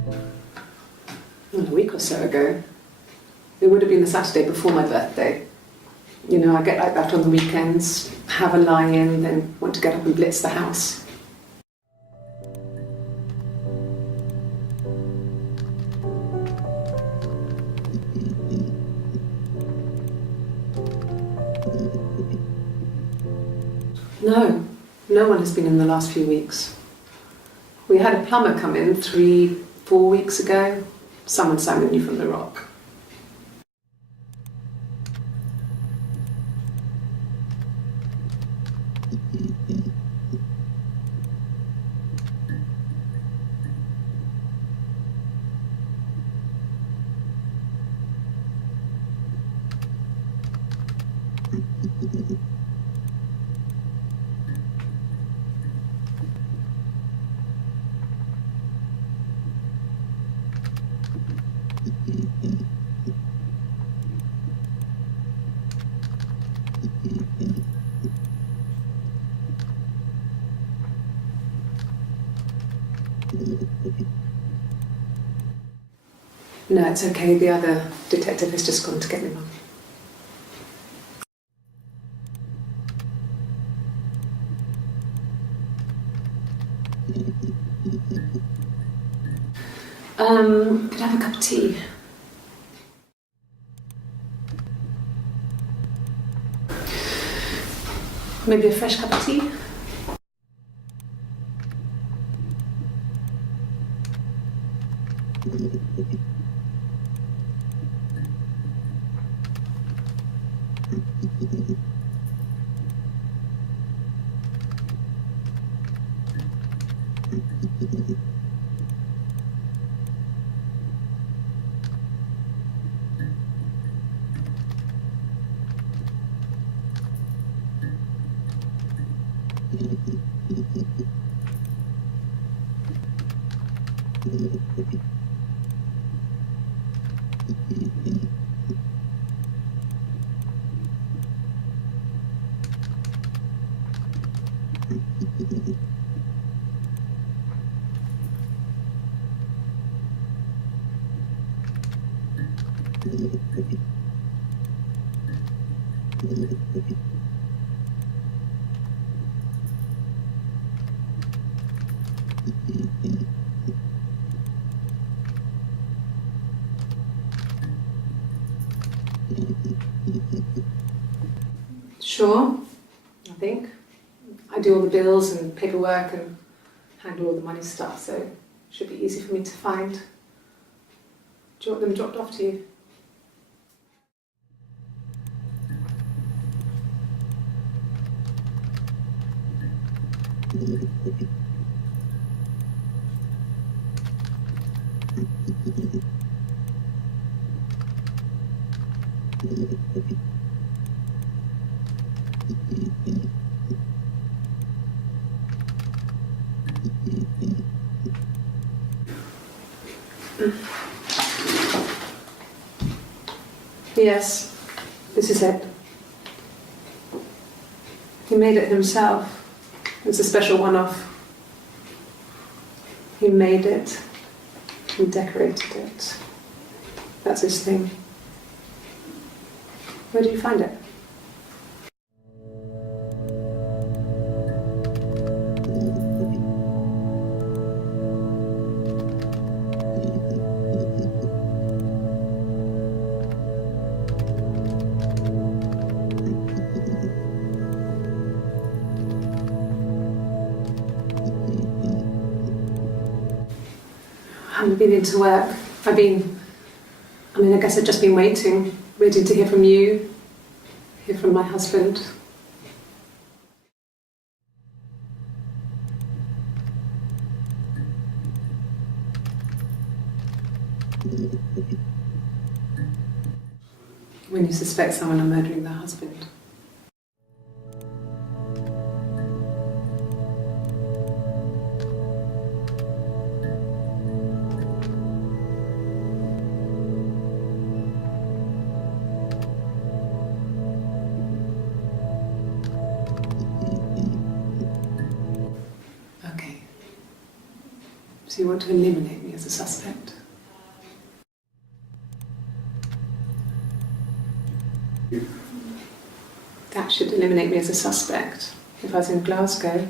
Well, a week or so ago. It would have been the Saturday before my birthday. You know, I get like that on the weekends, have a lie-in, then want to get up and blitz the house. No, no one has been in the last few weeks. We had a plumber come in 3-4 weeks ago. Someone Simon knew from the Rock. No, it's okay. The other detective has just gone to get me one. Could I have a cup of tea? Maybe a fresh cup of tea? Sure, I think. I do all the bills and paperwork and handle all the money stuff, so it should be easy for me to find. Do you want them dropped off to you? Yes, this is it. He made it himself. It's a special one-off. He made it. He decorated it. That's his thing. Where did you find it? I haven't been into work. I guess I've just been waiting to hear from you, hear from my husband. When you suspect someone of murdering their husband. So you want to eliminate me as a suspect? That should eliminate me as a suspect. If I was in Glasgow,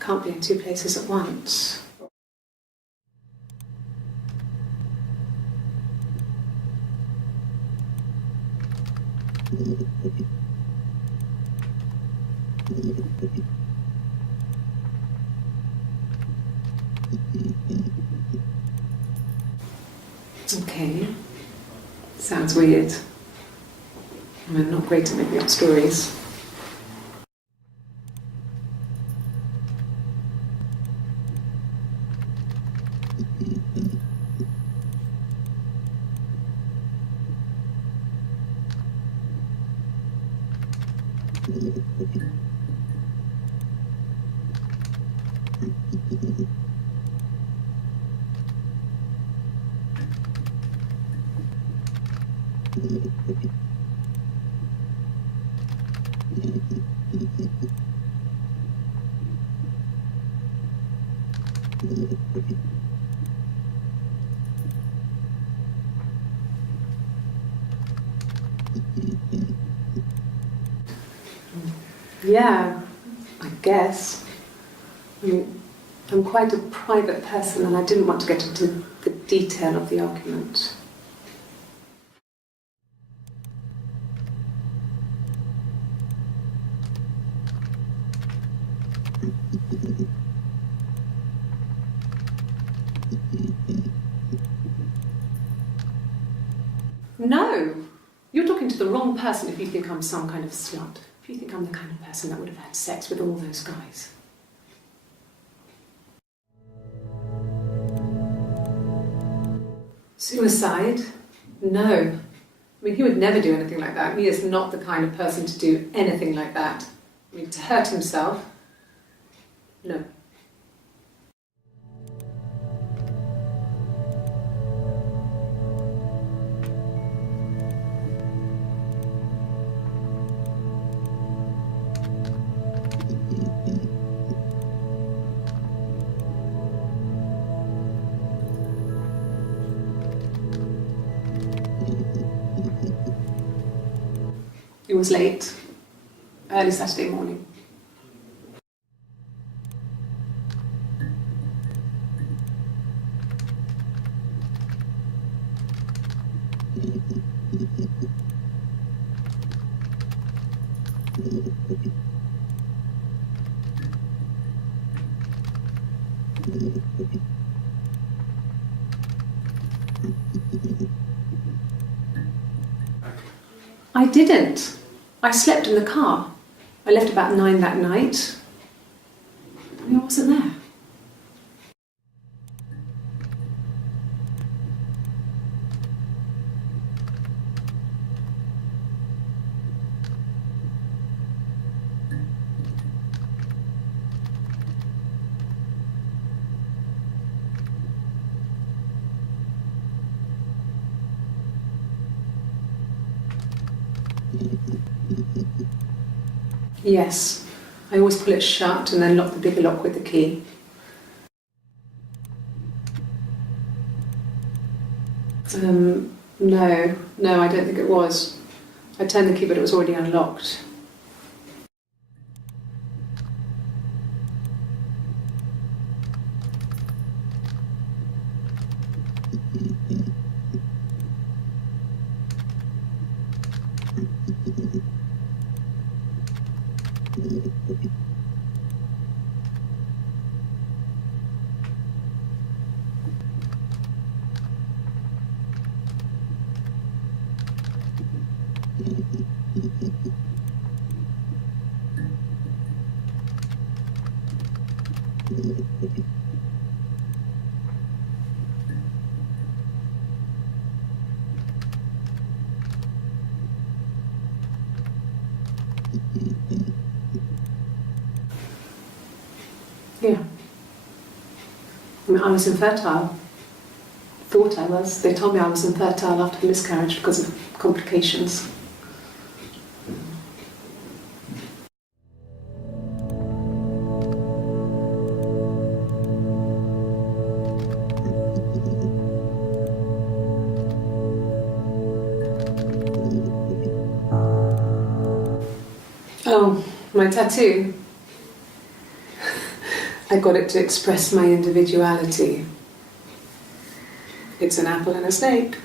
can't be in two places at once. Okay, sounds weird. I'm not great at making up stories. Yeah, I guess. I mean, I'm quite a private person and I didn't want to get into the detail of the argument. No! You're talking to the wrong person if you think I'm some kind of slut. If you think I'm the kind of person that would have had sex with all those guys. Suicide? No. I mean, he would never do anything like that. He is not the kind of person to do anything like that. I mean, to hurt himself? No. It was late, early Saturday morning. I didn't. I slept in the car. I left about 9 that night. I wasn't there. Yes, I always pull it shut and then lock the bigger lock with the key. No, I don't think it was. I turned the key but it was already unlocked. Yeah. I mean, I was infertile. Thought I was. They told me I was infertile after the miscarriage because of complications. Oh, my tattoo. I got it to express my individuality. It's an apple and a snake.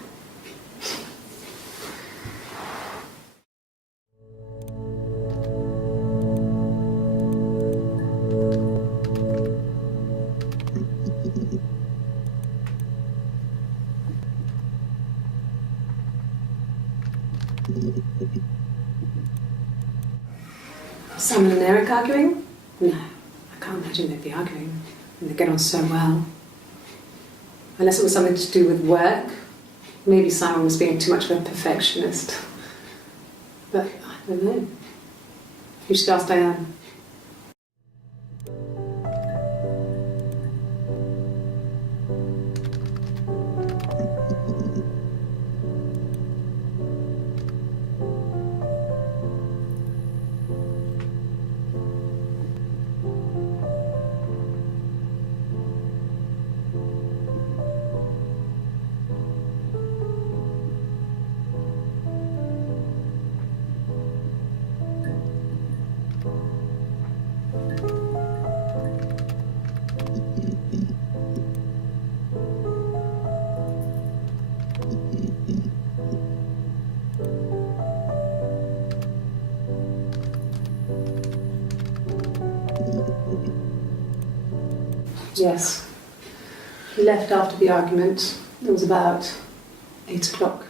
Simon and Eric arguing? No, I can't imagine they'd be arguing. And they get on so well. Unless it was something to do with work. Maybe Simon was being too much of a perfectionist. But I don't know. You should ask Diane. Yes. He left after the argument. It was about 8 o'clock.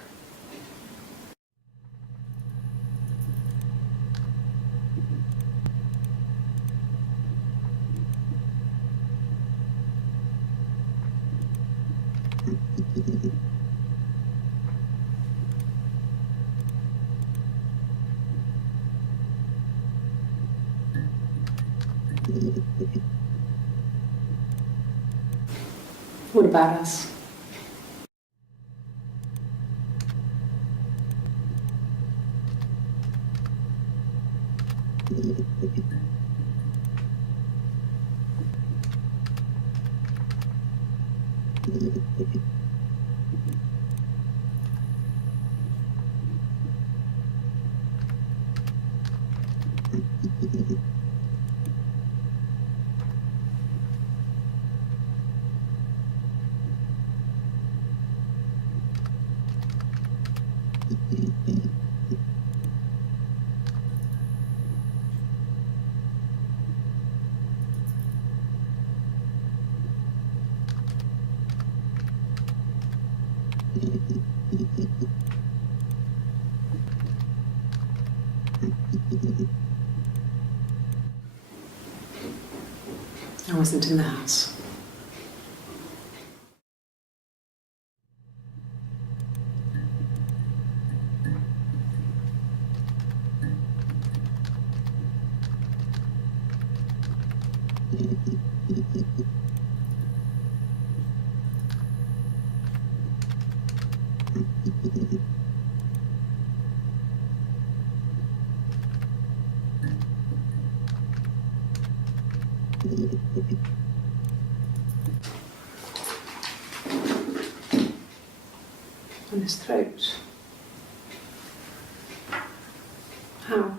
What about us? I wasn't in the house. On his throat. How?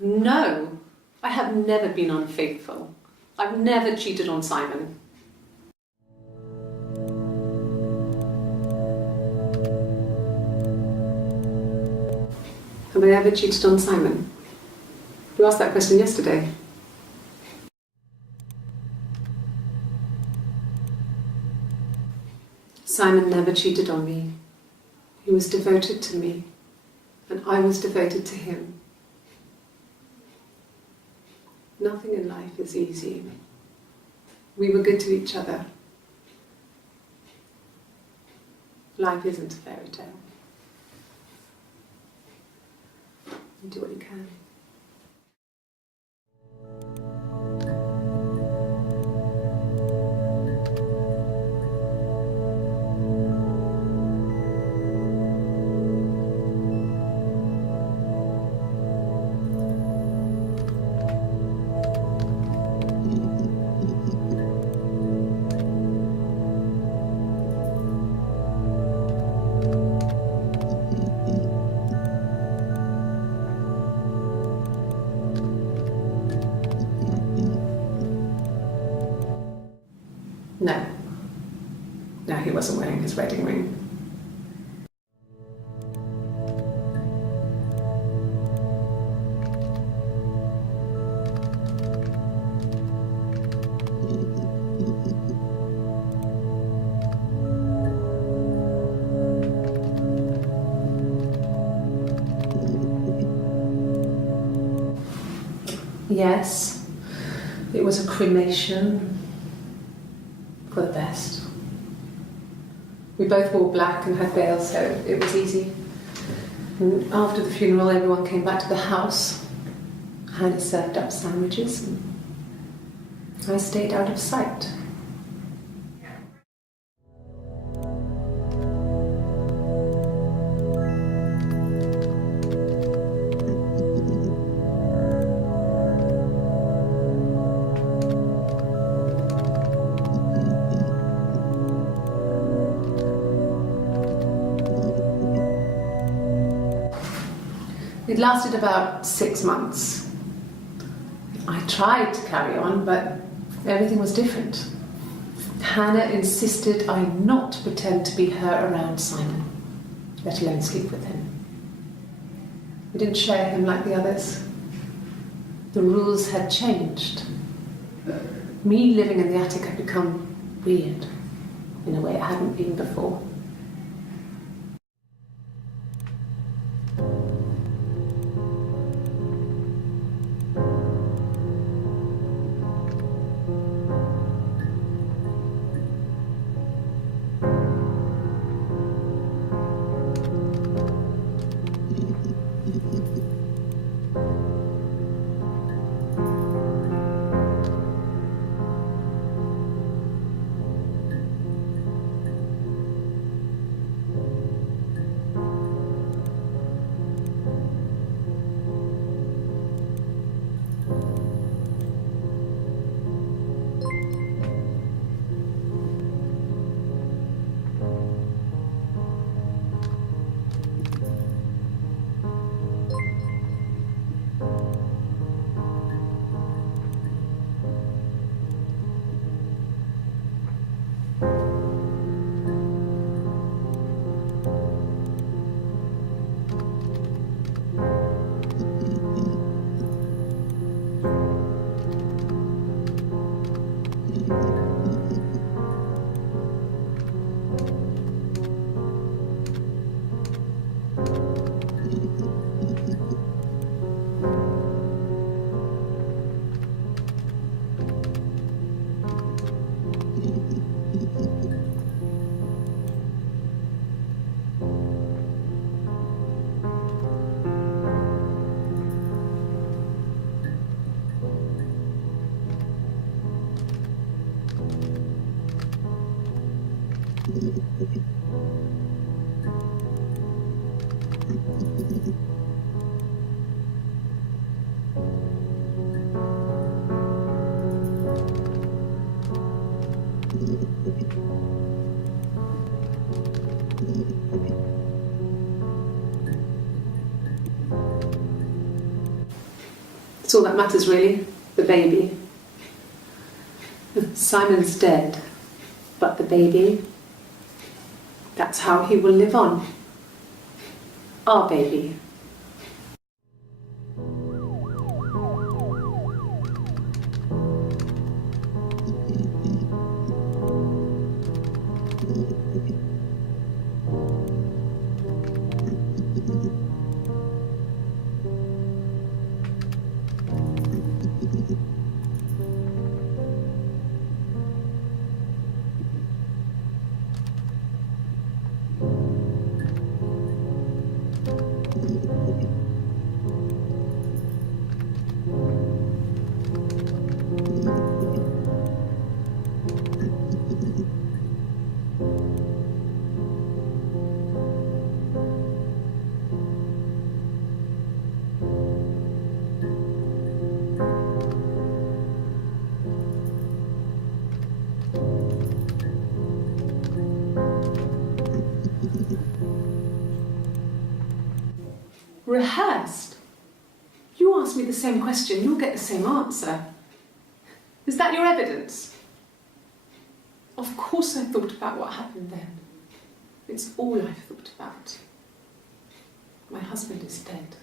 No, I have never been unfaithful. I've never cheated on Simon. Have I ever cheated on Simon? You asked that question yesterday. Simon never cheated on me. He was devoted to me, and I was devoted to him. Nothing in life is easy. We were good to each other. Life isn't a fairy tale. You do what you can. No. No, he wasn't wearing his wedding ring. Yes, it was a cremation. For the best. We both wore black and had veils, so it was easy. And after the funeral, everyone came back to the house. Hannah served up sandwiches, and I stayed out of sight. It lasted about 6 months. I tried to carry on, but everything was different. Hannah insisted I not pretend to be her around Simon, let alone sleep with him. We didn't share him like the others. The rules had changed. Me living in the attic had become weird in a way it hadn't been before. It's all that matters, really, the baby. Simon's dead, but the baby, that's how he will live on. Our baby. Rehearsed? You ask me the same question, you'll get the same answer. Is that your evidence? Of course I thought about what happened then. It's all I've thought about. My husband is dead.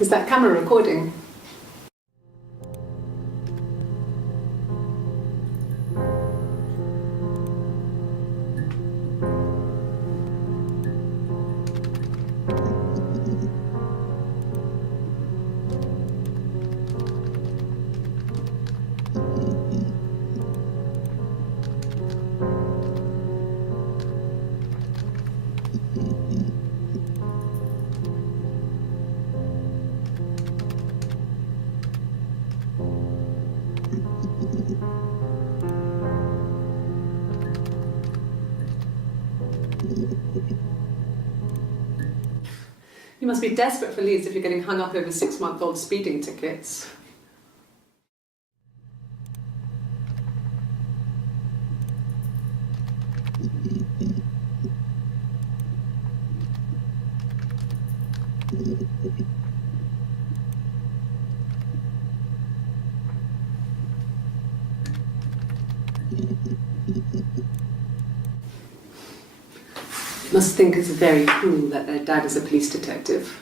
Is that camera recording? You must be desperate for leads if you're getting hung up over 6-month-old speeding tickets. Must think it's very cool that their dad is a police detective.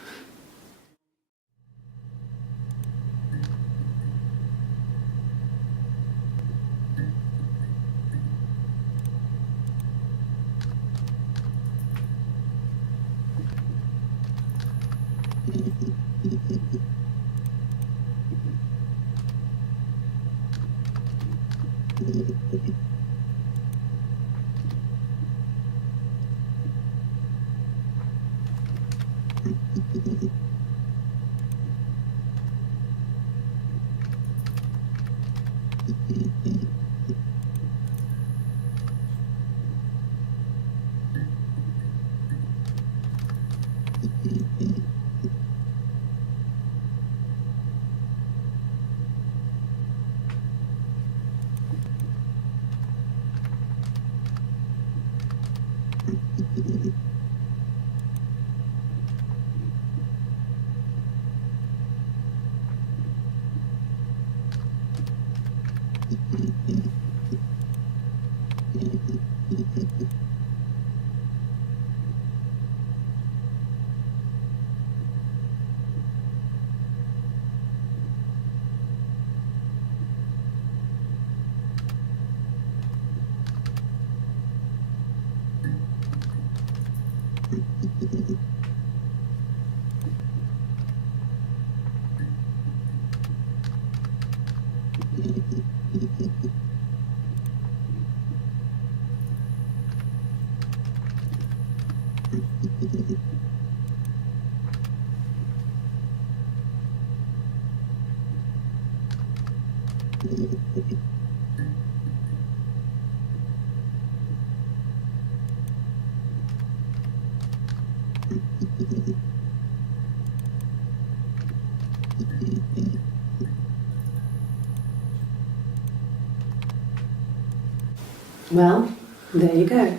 Well, there you go.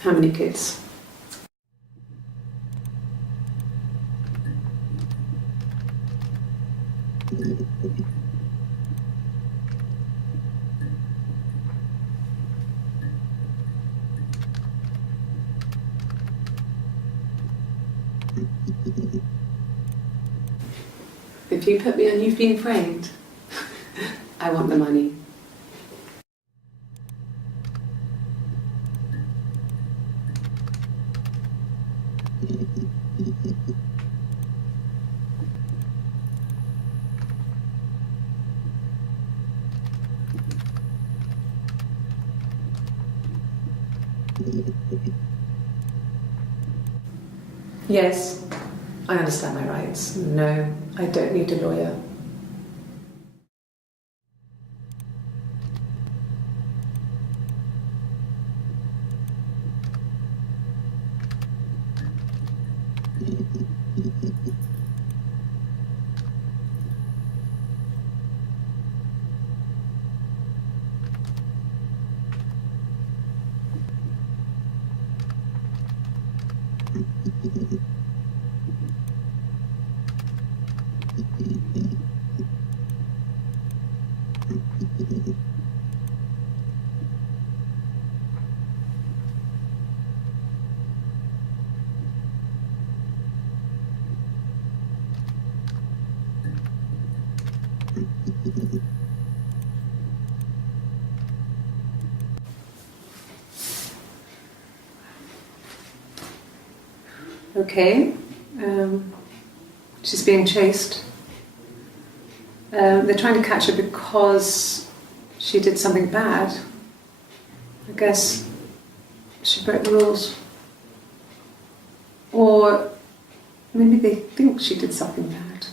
How many kids? If you put me on You've Been Framed, I want the money. Yes, I understand my rights. No, I don't need a lawyer. okay. She's being chased. They're trying to catch her because she did something bad. I guess she broke the rules. Or maybe they think she did something bad.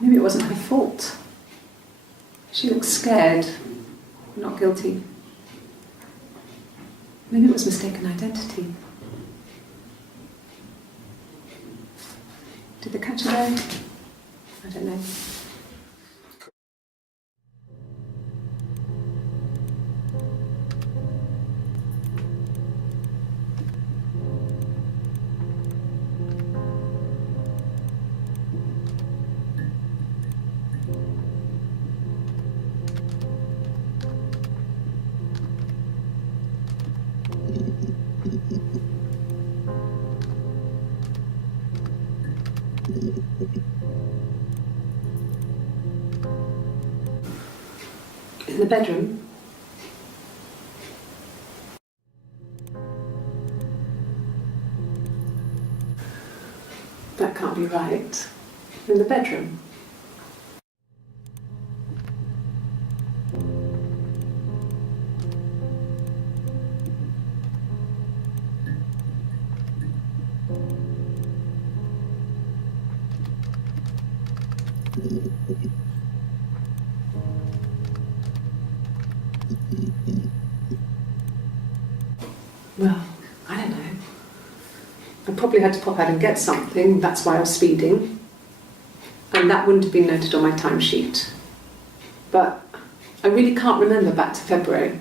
Maybe it wasn't her fault. She looks scared, not guilty. Maybe it was mistaken identity. Did they catch her there? I don't know. In the bedroom. That can't be right. In the bedroom. Well, I don't know. I probably had to pop out and get something, that's why I was speeding. And that wouldn't have been noted on my timesheet. But I really can't remember back to February.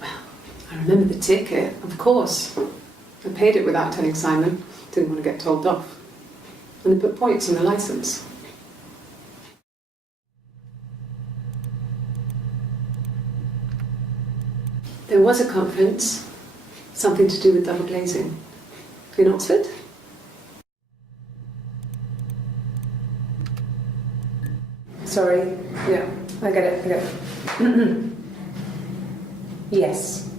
Well, I remember the ticket, of course. I paid it without telling Simon. Didn't want to get told off. And they put points on the licence. There was a conference, something to do with double glazing. In Oxford? Sorry, yeah, I get it. Yes.